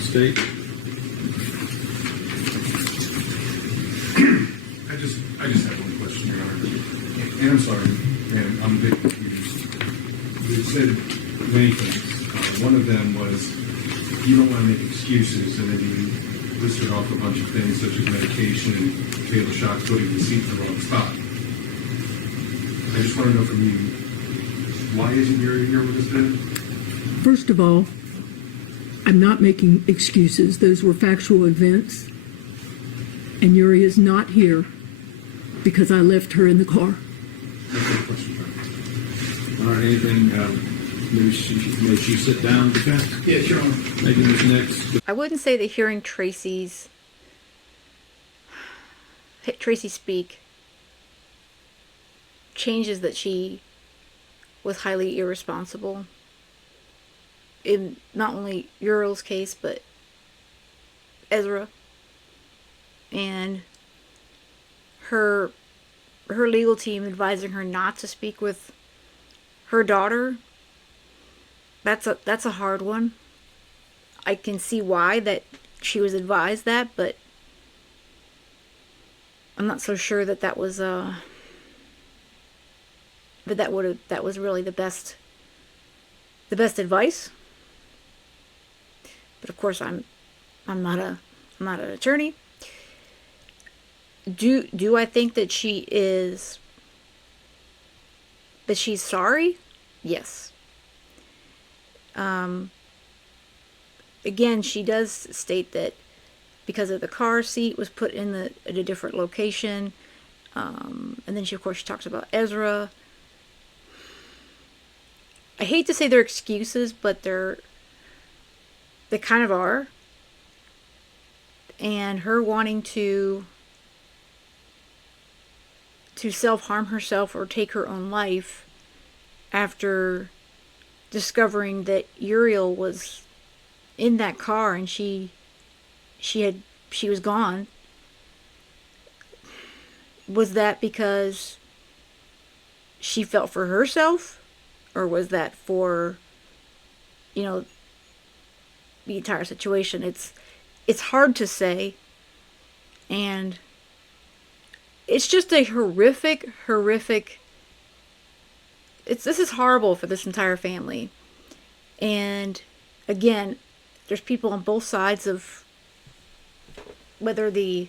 State. I just have one question, Your Honor. And I'm sorry, man, I'm a bit confused. You said many things. One of them was, you don't want to make excuses, and then you listed off a bunch of things such as medication and fatal shock, putting the seat in the wrong spot. I just want to know from you, why isn't Yuri here with us today? First of all, I'm not making excuses. Those were factual events. And Yuri is not here because I left her in the car. That's my question, John. All right, anything, may she sit down, defense? Yes, Your Honor. Thank you, Ms. Nix. I wouldn't say that hearing Tracy speak changes that she was highly irresponsible in not only Uriel's case, but Ezra. And her legal team advising her not to speak with her daughter, that's a hard one. I can see why that she was advised that, but I'm not so sure that that was that was really the best advice. But of course I'm not an attorney. Do I think that she's sorry? Yes. Again, she does state that because of the car seat was put in at a different location, and then she talks about Ezra. I hate to say they're excuses, but they kind of are. And her wanting to self-harm herself or take her own life after discovering that Uriel was in that car and she was gone. Was that because she felt for herself, or was that for, the entire situation? It's hard to say, and it's just a horrific. This is horrible for this entire family. And again, there's people on both sides of whether Kayla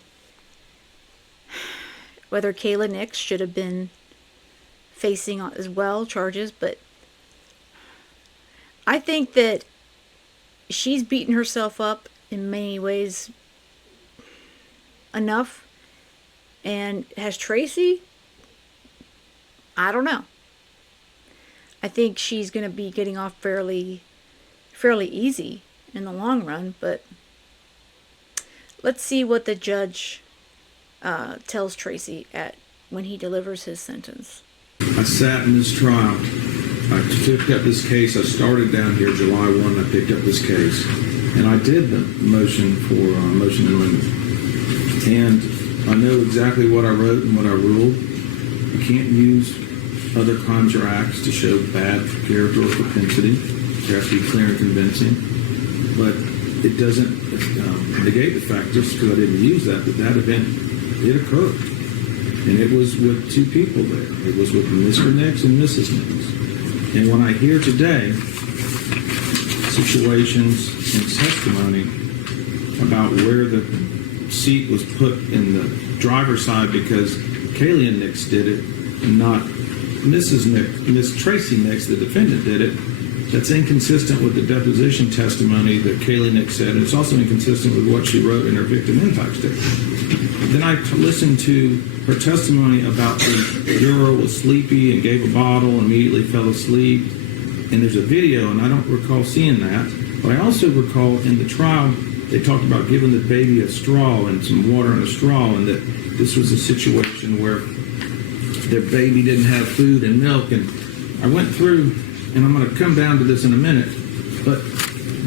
Nix should have been facing as well charges, but I think that she's beaten herself up in many ways enough. And has Tracey? I don't know. I think she's going to be getting off fairly easy in the long run, but let's see what the judge tells Tracey when he delivers his sentence. I sat in this trial. I picked up this case. I started down here July 1. I picked up this case. And I did the motion for motion in limine. And I know exactly what I wrote and what I ruled. You can't use other crimes or acts to show bad character or propensity. There has to be clear and convincing. But it doesn't negate the fact, just because I didn't use that event did occur. And it was with two people there. It was with Mr. Nix and Mrs. Nix. And when I hear today situations and testimony about where the seat was put in the driver's side because Kayla Nix did it, and not Mrs. Nix, Miss Tracey Nix, the defendant, did it, that's inconsistent with the deposition testimony that Kayla Nix said, and it's also inconsistent with what she wrote in her victim impact statement. Then I listened to her testimony about the juror was sleepy and gave a bottle and immediately fell asleep. And there's a video, and I don't recall seeing that. But I also recall in the trial, they talked about giving the baby a straw and some water in a straw, and that this was a situation where their baby didn't have food and milk. And I went through, and I'm going to come down to this in a minute, but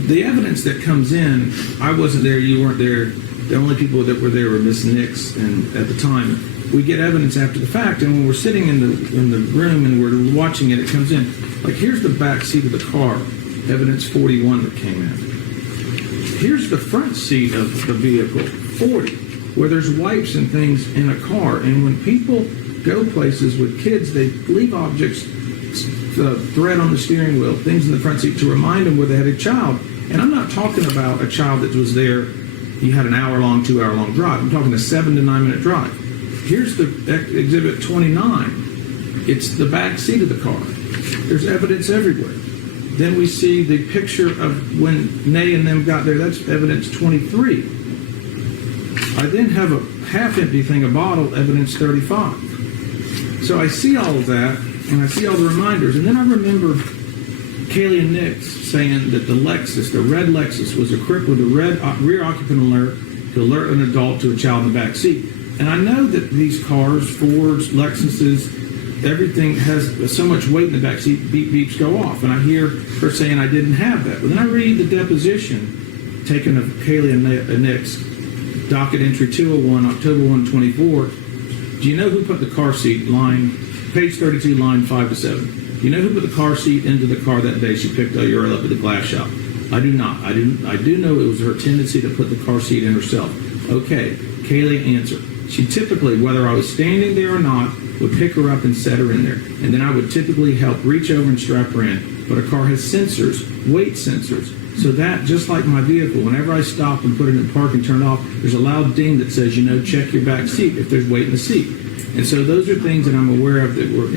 the evidence that comes in, I wasn't there, you weren't there. The only people that were there were Miss Nix, and at the time, we get evidence after the fact, and when we're sitting in the room and we're watching it, it comes in. Like, here's the back seat of the car, evidence 41 that came in. Here's the front seat of the vehicle, 40, where there's wipes and things in a car. And when people go places with kids, they leave objects thread on the steering wheel, things in the front seat to remind them where they had a child. And I'm not talking about a child that was there, you had an hour-long, 2-hour-long drive. I'm talking a 7 to 9 minute drive. Here's the exhibit 29. It's the back seat of the car. There's evidence everywhere. Then we see the picture of when Nay and them got there. That's evidence 23. I then have a half-empty thing, a bottle, evidence 35. So I see all of that, and I see all the reminders, and then I remember Kaylee Nix saying that the Lexus, the red Lexus, was equipped with a red rear occupant alert to alert an adult to a child in the back seat. And I know that these cars, Fords, Lexuses, everything has so much weight in the back seat, beep beeps go off. And I hear her saying I didn't have that. But then I read the deposition taken of Kaylee and Nix, docket entry 201, October 1, 24. Do you know who put the car seat, page 32, line 5 to 7? Do you know who put the car seat into the car that day she picked Uriel up at the glass shop? I do not. I do know it was her tendency to put the car seat in herself. Okay, Kaylee answered. She typically, whether I was standing there or not, would pick her up and set her in there. And then I would typically help reach over and strap her in. But a car has sensors, weight sensors. So that, just like my vehicle, whenever I stop and put it in park and turn it off, there's a loud ding that says, check your back seat if there's weight in the seat. And so those are things that I'm aware of that were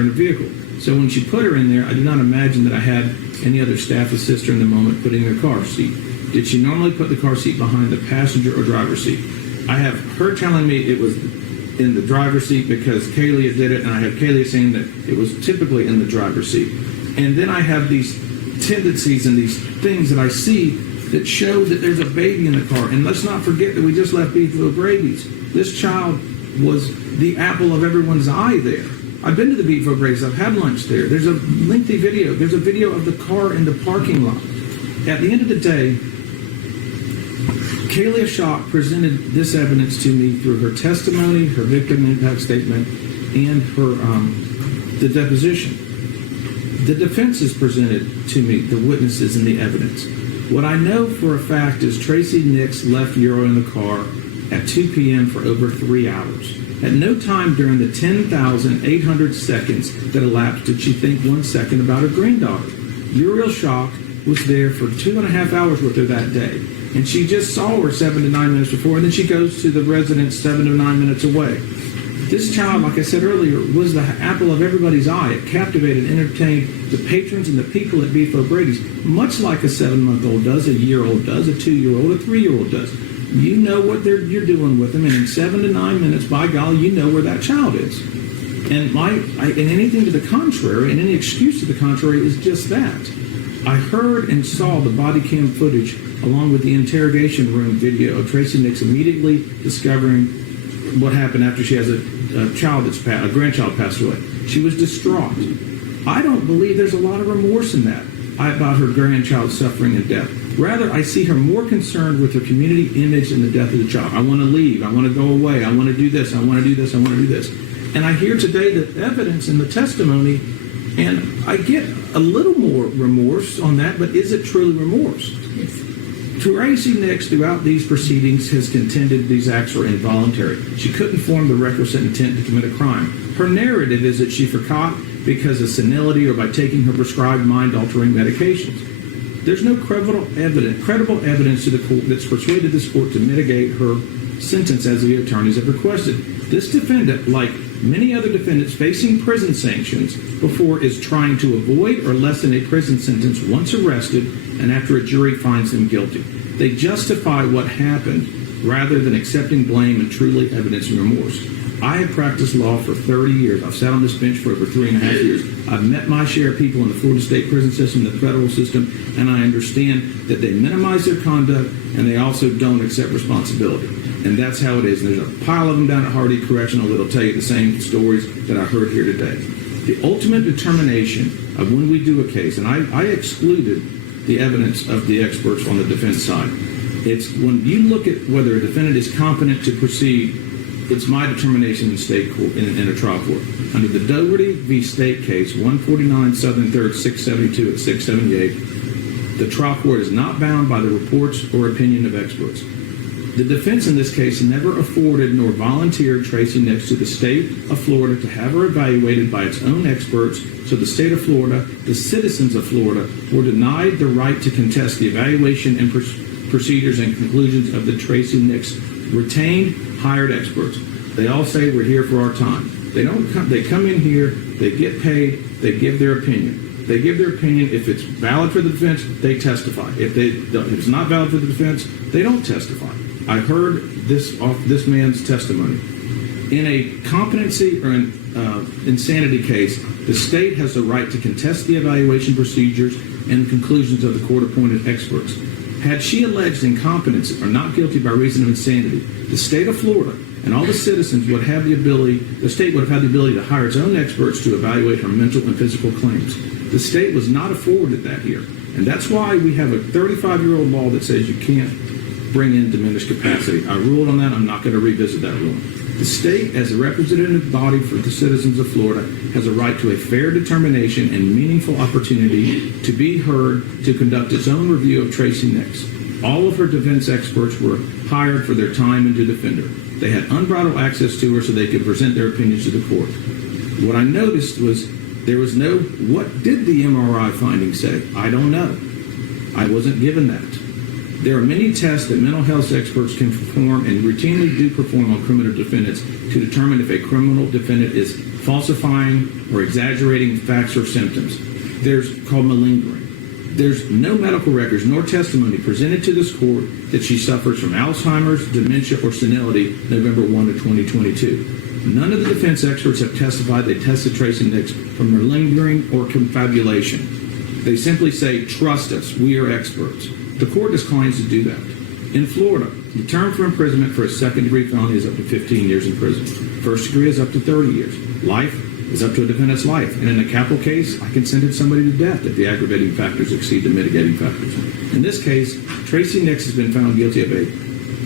in a vehicle. So when she put her in there, I did not imagine that I had any other staff assist her in the moment putting her car seat. Did she normally put the car seat behind the passenger or driver's seat? I have her telling me it was in the driver's seat because Kaylee did it, and I have Kaylee saying that it was typically in the driver's seat. And then I have these tendencies and these things that I see that show that there's a baby in the car. And let's not forget that we just left Beefville Grady's. This child was the apple of everyone's eye there. I've been to the Beefville Grady's. I've had lunch there. There's a lengthy video. There's a video of the car in the parking lot. At the end of the day, Kaylee Shock presented this evidence to me through her testimony, her victim impact statement, and her the deposition. The defense has presented to me the witnesses and the evidence. What I know for a fact is Tracey Nix left Euro in the car at 2 p.m. for over 3 hours. At no time during the 10,800 seconds that elapsed did she think 1 second about her granddaughter. Uriel Shock was there for 2.5 hours with her that day. And she just saw her 7 to 9 minutes before, and then she goes to the residence 7 to 9 minutes away. This child, like I said earlier, was the apple of everybody's eye. It captivated and entertained the patrons and the people at Beef O'Brady's, much like a 7-month-old does, a year-old does, a 2-year-old, a 3-year-old does. You know what you're doing with them, and in 7 to 9 minutes, by golly, you know where that child is. And anything to the contrary, and any excuse to the contrary, is just that. I heard and saw the body cam footage along with the interrogation room video of Tracey Nix immediately discovering what happened after she has a grandchild passed away. She was distraught. I don't believe there's a lot of remorse in that about her grandchild suffering and death. Rather, I see her more concerned with her community image and the death of the child. I want to leave. I want to go away. I want to do this. I want to do this. I want to do this. And I hear today the evidence and the testimony, and I get a little more remorse on that, but is it truly remorse? Yes. Tracey Nix, throughout these proceedings, has contended these acts were involuntary. She couldn't form the requisite intent to commit a crime. Her narrative is that she forgot because of senility or by taking her prescribed mind-altering medications. There's no credible evidence to the court that's persuaded this court to mitigate her sentence as the attorneys have requested. This defendant, like many other defendants facing prison sanctions before, is trying to avoid or lessen a prison sentence once arrested and after a jury finds them guilty. They justify what happened rather than accepting blame and truly evidencing remorse. I have practiced law for 30 years. I've sat on this bench for over 3.5 years. I've met my share of people in the Florida state prison system, the federal system, and I understand that they minimize their conduct and they also don't accept responsibility. And that's how it is. And there's a pile of them down at Hardy Correctional that'll tell you the same stories that I heard here today. The ultimate determination of when we do a case, and I excluded the evidence of the experts on the defense side. It's when you look at whether a defendant is competent to proceed, it's my determination in state court, in a trial court. Under the Dougherty v. State case, 149 Southern 3rd, 672 at 678, the trial court is not bound by the reports or opinion of experts. The defense in this case never afforded nor volunteered Tracey Nix to the state of Florida to have her evaluated by its own experts, so the state of Florida, the citizens of Florida, were denied the right to contest the evaluation and procedures and conclusions of the Tracey Nix retained, hired experts. They all say we're here for our time. They don't come. They come in here. They get paid. They give their opinion. They give their opinion. If it's valid for the defense, they testify. If it's not valid for the defense, they don't testify. I heard this off this man's testimony. In a competency or an insanity case, the state has the right to contest the evaluation procedures and conclusions of the court-appointed experts. Had she alleged incompetence or not guilty by reason of insanity, the state of Florida and all the citizens would have the ability, the state would have had the ability to hire its own experts to evaluate her mental and physical claims. The state was not afforded that here. And that's why we have a 35-year-old law that says you can't bring in diminished capacity. I ruled on that. I'm not going to revisit that ruling. The state, as a representative body for the citizens of Florida, has a right to a fair determination and meaningful opportunity to be heard to conduct its own review of Tracey Nix. All of her defense experts were hired for their time and to defend her. They had unbridled access to her so they could present their opinions to the court. What I noticed was there was no, what did the MRI findings say? I don't know. I wasn't given that. There are many tests that mental health experts can perform and routinely do perform on criminal defendants to determine if a criminal defendant is falsifying or exaggerating facts or symptoms. There's called malingering. There's no medical records nor testimony presented to this court that she suffers from Alzheimer's, dementia, or senility November 1 of 2022. None of the defense experts have testified they tested Tracey Nix for malingering or confabulation. They simply say, trust us, we are experts. The court declines to do that. In Florida, the term for imprisonment for a second-degree felony is up to 15 years in prison. First degree is up to 30 years. Life is up to a defendant's life. And in a capital case, I can sentence somebody to death if the aggravating factors exceed the mitigating factors. In this case, Tracey Nix has been found guilty of a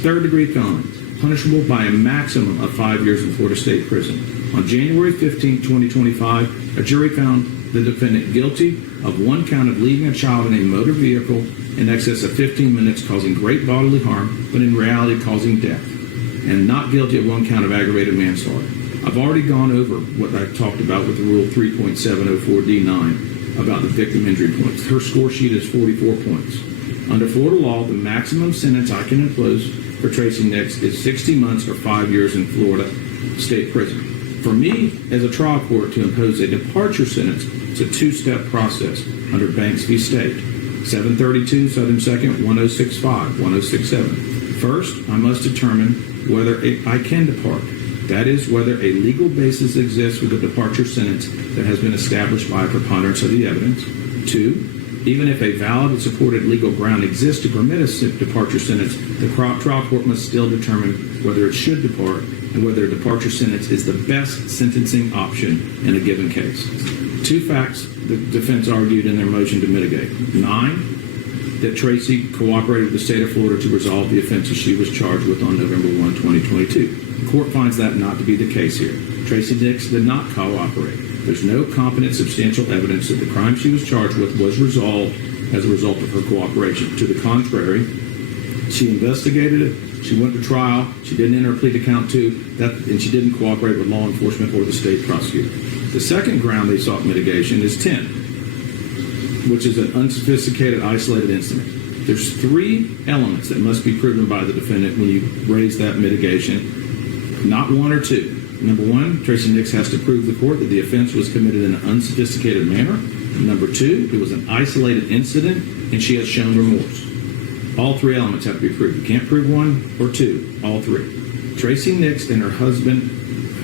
third-degree felony, punishable by a maximum of 5 years in Florida State Prison. On January 15, 2025, a jury found the defendant guilty of one count of leaving a child in a motor vehicle in excess of 15 minutes causing great bodily harm, but in reality causing death, and not guilty of one count of aggravated manslaughter. I've already gone over what I talked about with the Rule 3.704D9 about the victim injury points. Her score sheet is 44 points. Under Florida law, the maximum sentence I can impose for Tracey Nix is 60 months or 5 years in Florida State Prison. For me, as a trial court, to impose a departure sentence, it's a two-step process under Banks v. State. 732 Southern 2nd 1065 1067. First, I must determine whether I can depart. That is, whether a legal basis exists for the departure sentence that has been established by a preponderance of the evidence. Two, even if a valid and supported legal ground exists to permit a departure sentence, the trial court must still determine whether it should depart and whether a departure sentence is the best sentencing option in a given case. Two facts the defense argued in their motion to mitigate. 9, that Tracey cooperated with the state of Florida to resolve the offenses she was charged with on November 1, 2022. The court finds that not to be the case here. Tracey Nix did not cooperate. There's no competent, substantial evidence that the crime she was charged with was resolved as a result of her cooperation. To the contrary, she investigated it, she went to trial, she didn't enter a plea to count 2, and she didn't cooperate with law enforcement or the state prosecutor. The second ground they sought mitigation is 10, which is an unsophisticated, isolated incident. There's 3 elements that must be proven by the defendant when you raise that mitigation, not 1 or 2. Number 1, Tracey Nix has to prove the court that the offense was committed in an unsophisticated manner. Number 2, it was an isolated incident, and she has shown remorse. All 3 elements have to be proved. You can't prove 1 or 2, all 3. Tracey Nix and her husband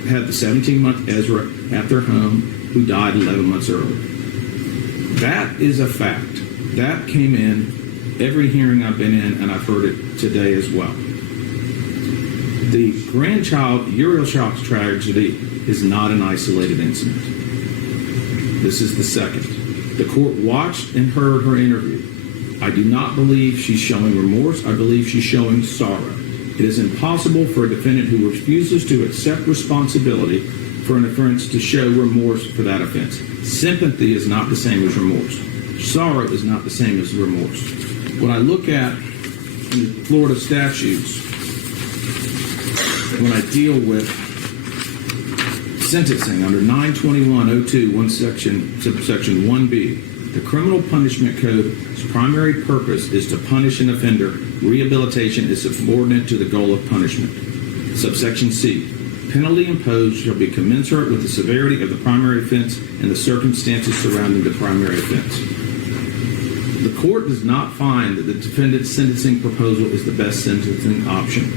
had the 17-month Ezra at their home, who died 11 months earlier. That is a fact. That came in every hearing I've been in, and I've heard it today as well. The grandchild Uriel Shock's tragedy is not an isolated incident. This is the second. The court watched and heard her interview. I do not believe she's showing remorse. I believe she's showing sorrow. It is impossible for a defendant who refuses to accept responsibility for an offense to show remorse for that offense. Sympathy is not the same as remorse. Sorrow is not the same as remorse. When I look at the Florida statutes, when I deal with sentencing under 921.02, subsection 1B. The Criminal Punishment Code's primary purpose is to punish an offender. Rehabilitation is subordinate to the goal of punishment. Subsection C. Penalty imposed shall be commensurate with the severity of the primary offense and the circumstances surrounding the primary offense. The court does not find that the defendant's sentencing proposal is the best sentencing option.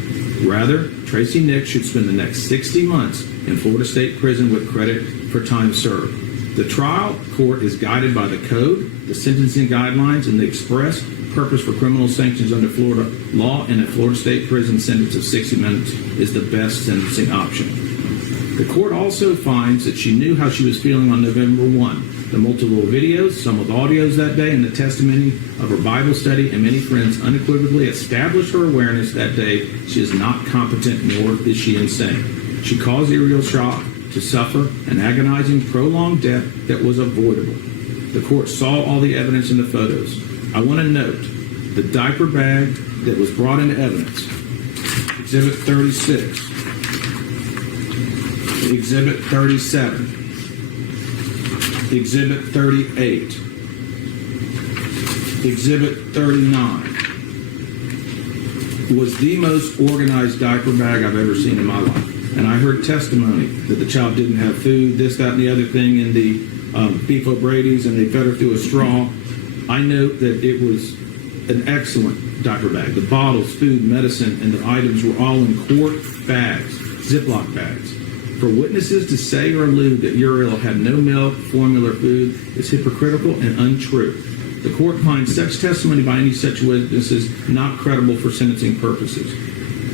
Rather, Tracey Nix should spend the next 60 months in Florida State Prison with credit for time served. The trial court is guided by the code, the sentencing guidelines, and the express purpose for criminal sanctions under Florida law, and a Florida State Prison sentence of 60 minutes is the best sentencing option. The court also finds that she knew how she was feeling on November 1. The multiple videos, some with audios that day, and the testimony of her Bible study and many friends unequivocally established her awareness that day she is not competent, nor is she insane. She caused aerial shock to suffer an agonizing, prolonged death that was avoidable. The court saw all the evidence in the photos. I want to note the diaper bag that was brought into evidence, Exhibit 36, Exhibit 37, Exhibit 38, Exhibit 39, was the most organized diaper bag I've ever seen in my life. And I heard testimony that the child didn't have food, this, that, and the other thing in the beef O'Brady's, and they fed her through a straw. I note that it was an excellent diaper bag. The bottles, food, medicine, and the items were all in quart bags, Ziploc bags. For witnesses to say or allude that Uriel had no milk, formula, or food is hypocritical and untrue. The court finds such testimony by any such witnesses not credible for sentencing purposes.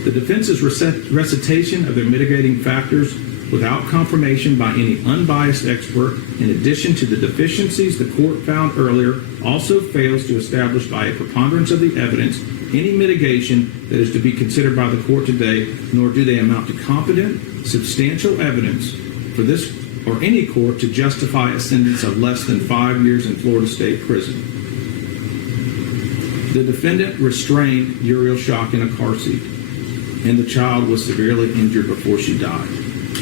The defense's recitation of their mitigating factors without confirmation by any unbiased expert, in addition to the deficiencies the court found earlier, also fails to establish by a preponderance of the evidence any mitigation that is to be considered by the court today, nor do they amount to competent, substantial evidence for this or any court to justify a sentence of less than 5 years in Florida State Prison. The defendant restrained Uriel Shock in a car seat, and the child was severely injured before she died.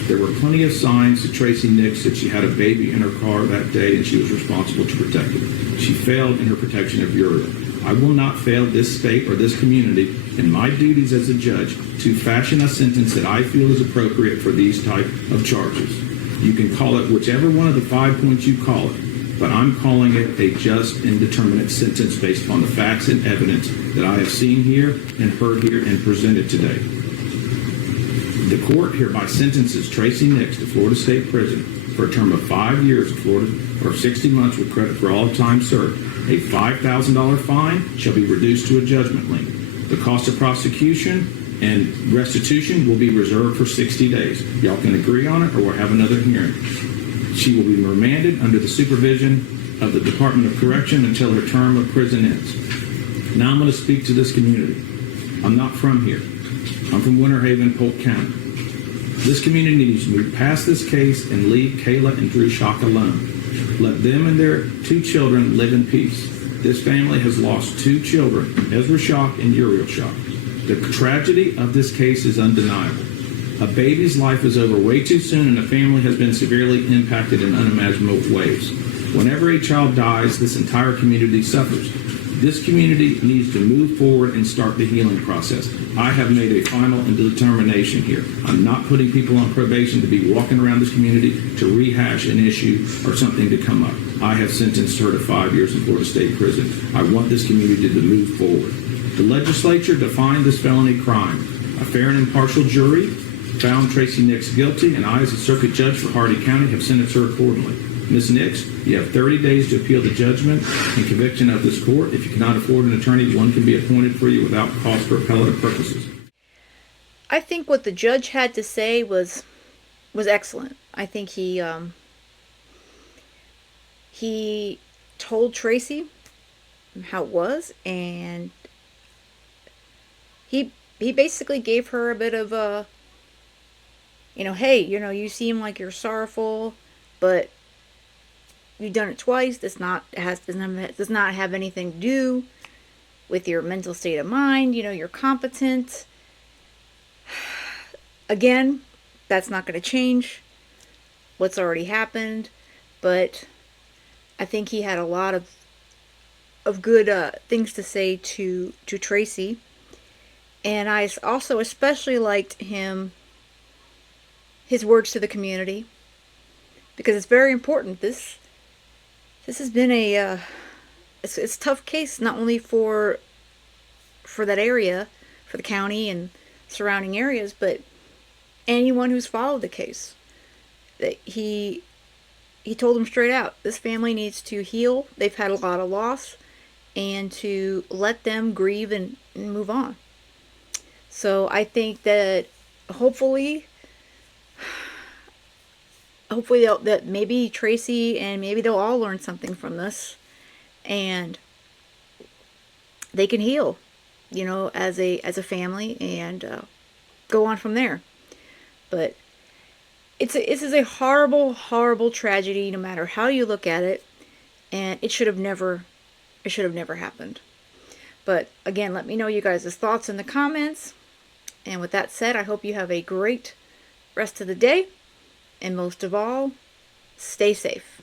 There were plenty of signs to Tracey Nix that she had a baby in her car that day and she was responsible to protect it. She failed in her protection of Uriel. I will not fail this state or this community in my duties as a judge to fashion a sentence that I feel is appropriate for these type of charges. You can call it whichever one of the 5 points you call it, but I'm calling it a just and determinate sentence based upon the facts and evidence that I have seen here and heard here and presented today. The court hereby sentences Tracey Nix to Florida State Prison for a term of 5 years of Florida or 60 months with credit for all time served. A $5,000 fine shall be reduced to a judgment lien. The cost of prosecution and restitution will be reserved for 60 days. Y'all can agree on it or we'll have another hearing. She will be remanded under the supervision of the Department of Correction until her term of prison ends. Now I'm going to speak to this community. I'm not from here. I'm from Winter Haven, Polk County. This community needs to move past this case and leave Kayla and Drew Shock alone. Let them and their 2 children live in peace. This family has lost 2 children, Ezra Shock and Uriel Shock. The tragedy of this case is undeniable. A baby's life is over way too soon, and a family has been severely impacted in unimaginable ways. Whenever a child dies, this entire community suffers. This community needs to move forward and start the healing process. I have made a final and determination here. I'm not putting people on probation to be walking around this community to rehash an issue or something to come up. I have sentenced her to 5 years in Florida State Prison. I want this community to move forward. The legislature defined this felony crime. A fair and impartial jury found Tracey Nix guilty, and I, as a circuit judge for Hardy County, have sentenced her accordingly. Ms. Nix, you have 30 days to appeal the judgment and conviction of this court. If you cannot afford an attorney, one can be appointed for you without cost for appellate purposes. I think what the judge had to say was excellent. I think he told Tracey how it was, and he basically gave her a bit of a, hey, you seem like you're sorrowful, but you've done it twice. Does not have anything to do with your mental state of mind. You're competent. Again, that's not going to change what's already happened, but I think he had a lot of good things to say to Tracey. And I also especially liked his words to the community, because it's very important. This has been it's a tough case, not only for that area, for the county and surrounding areas, but anyone who's followed the case. That he told them straight out, this family needs to heal. They've had a lot of loss, and to let them grieve and move on. So I think that hopefully that maybe Tracey and maybe they'll all learn something from this, and they can heal, as a family, and go on from there. But this is a horrible, horrible tragedy, no matter how you look at it, and it should have never happened. But again, let me know you guys' thoughts in the comments. And with that said, I hope you have a great rest of the day, and most of all, stay safe.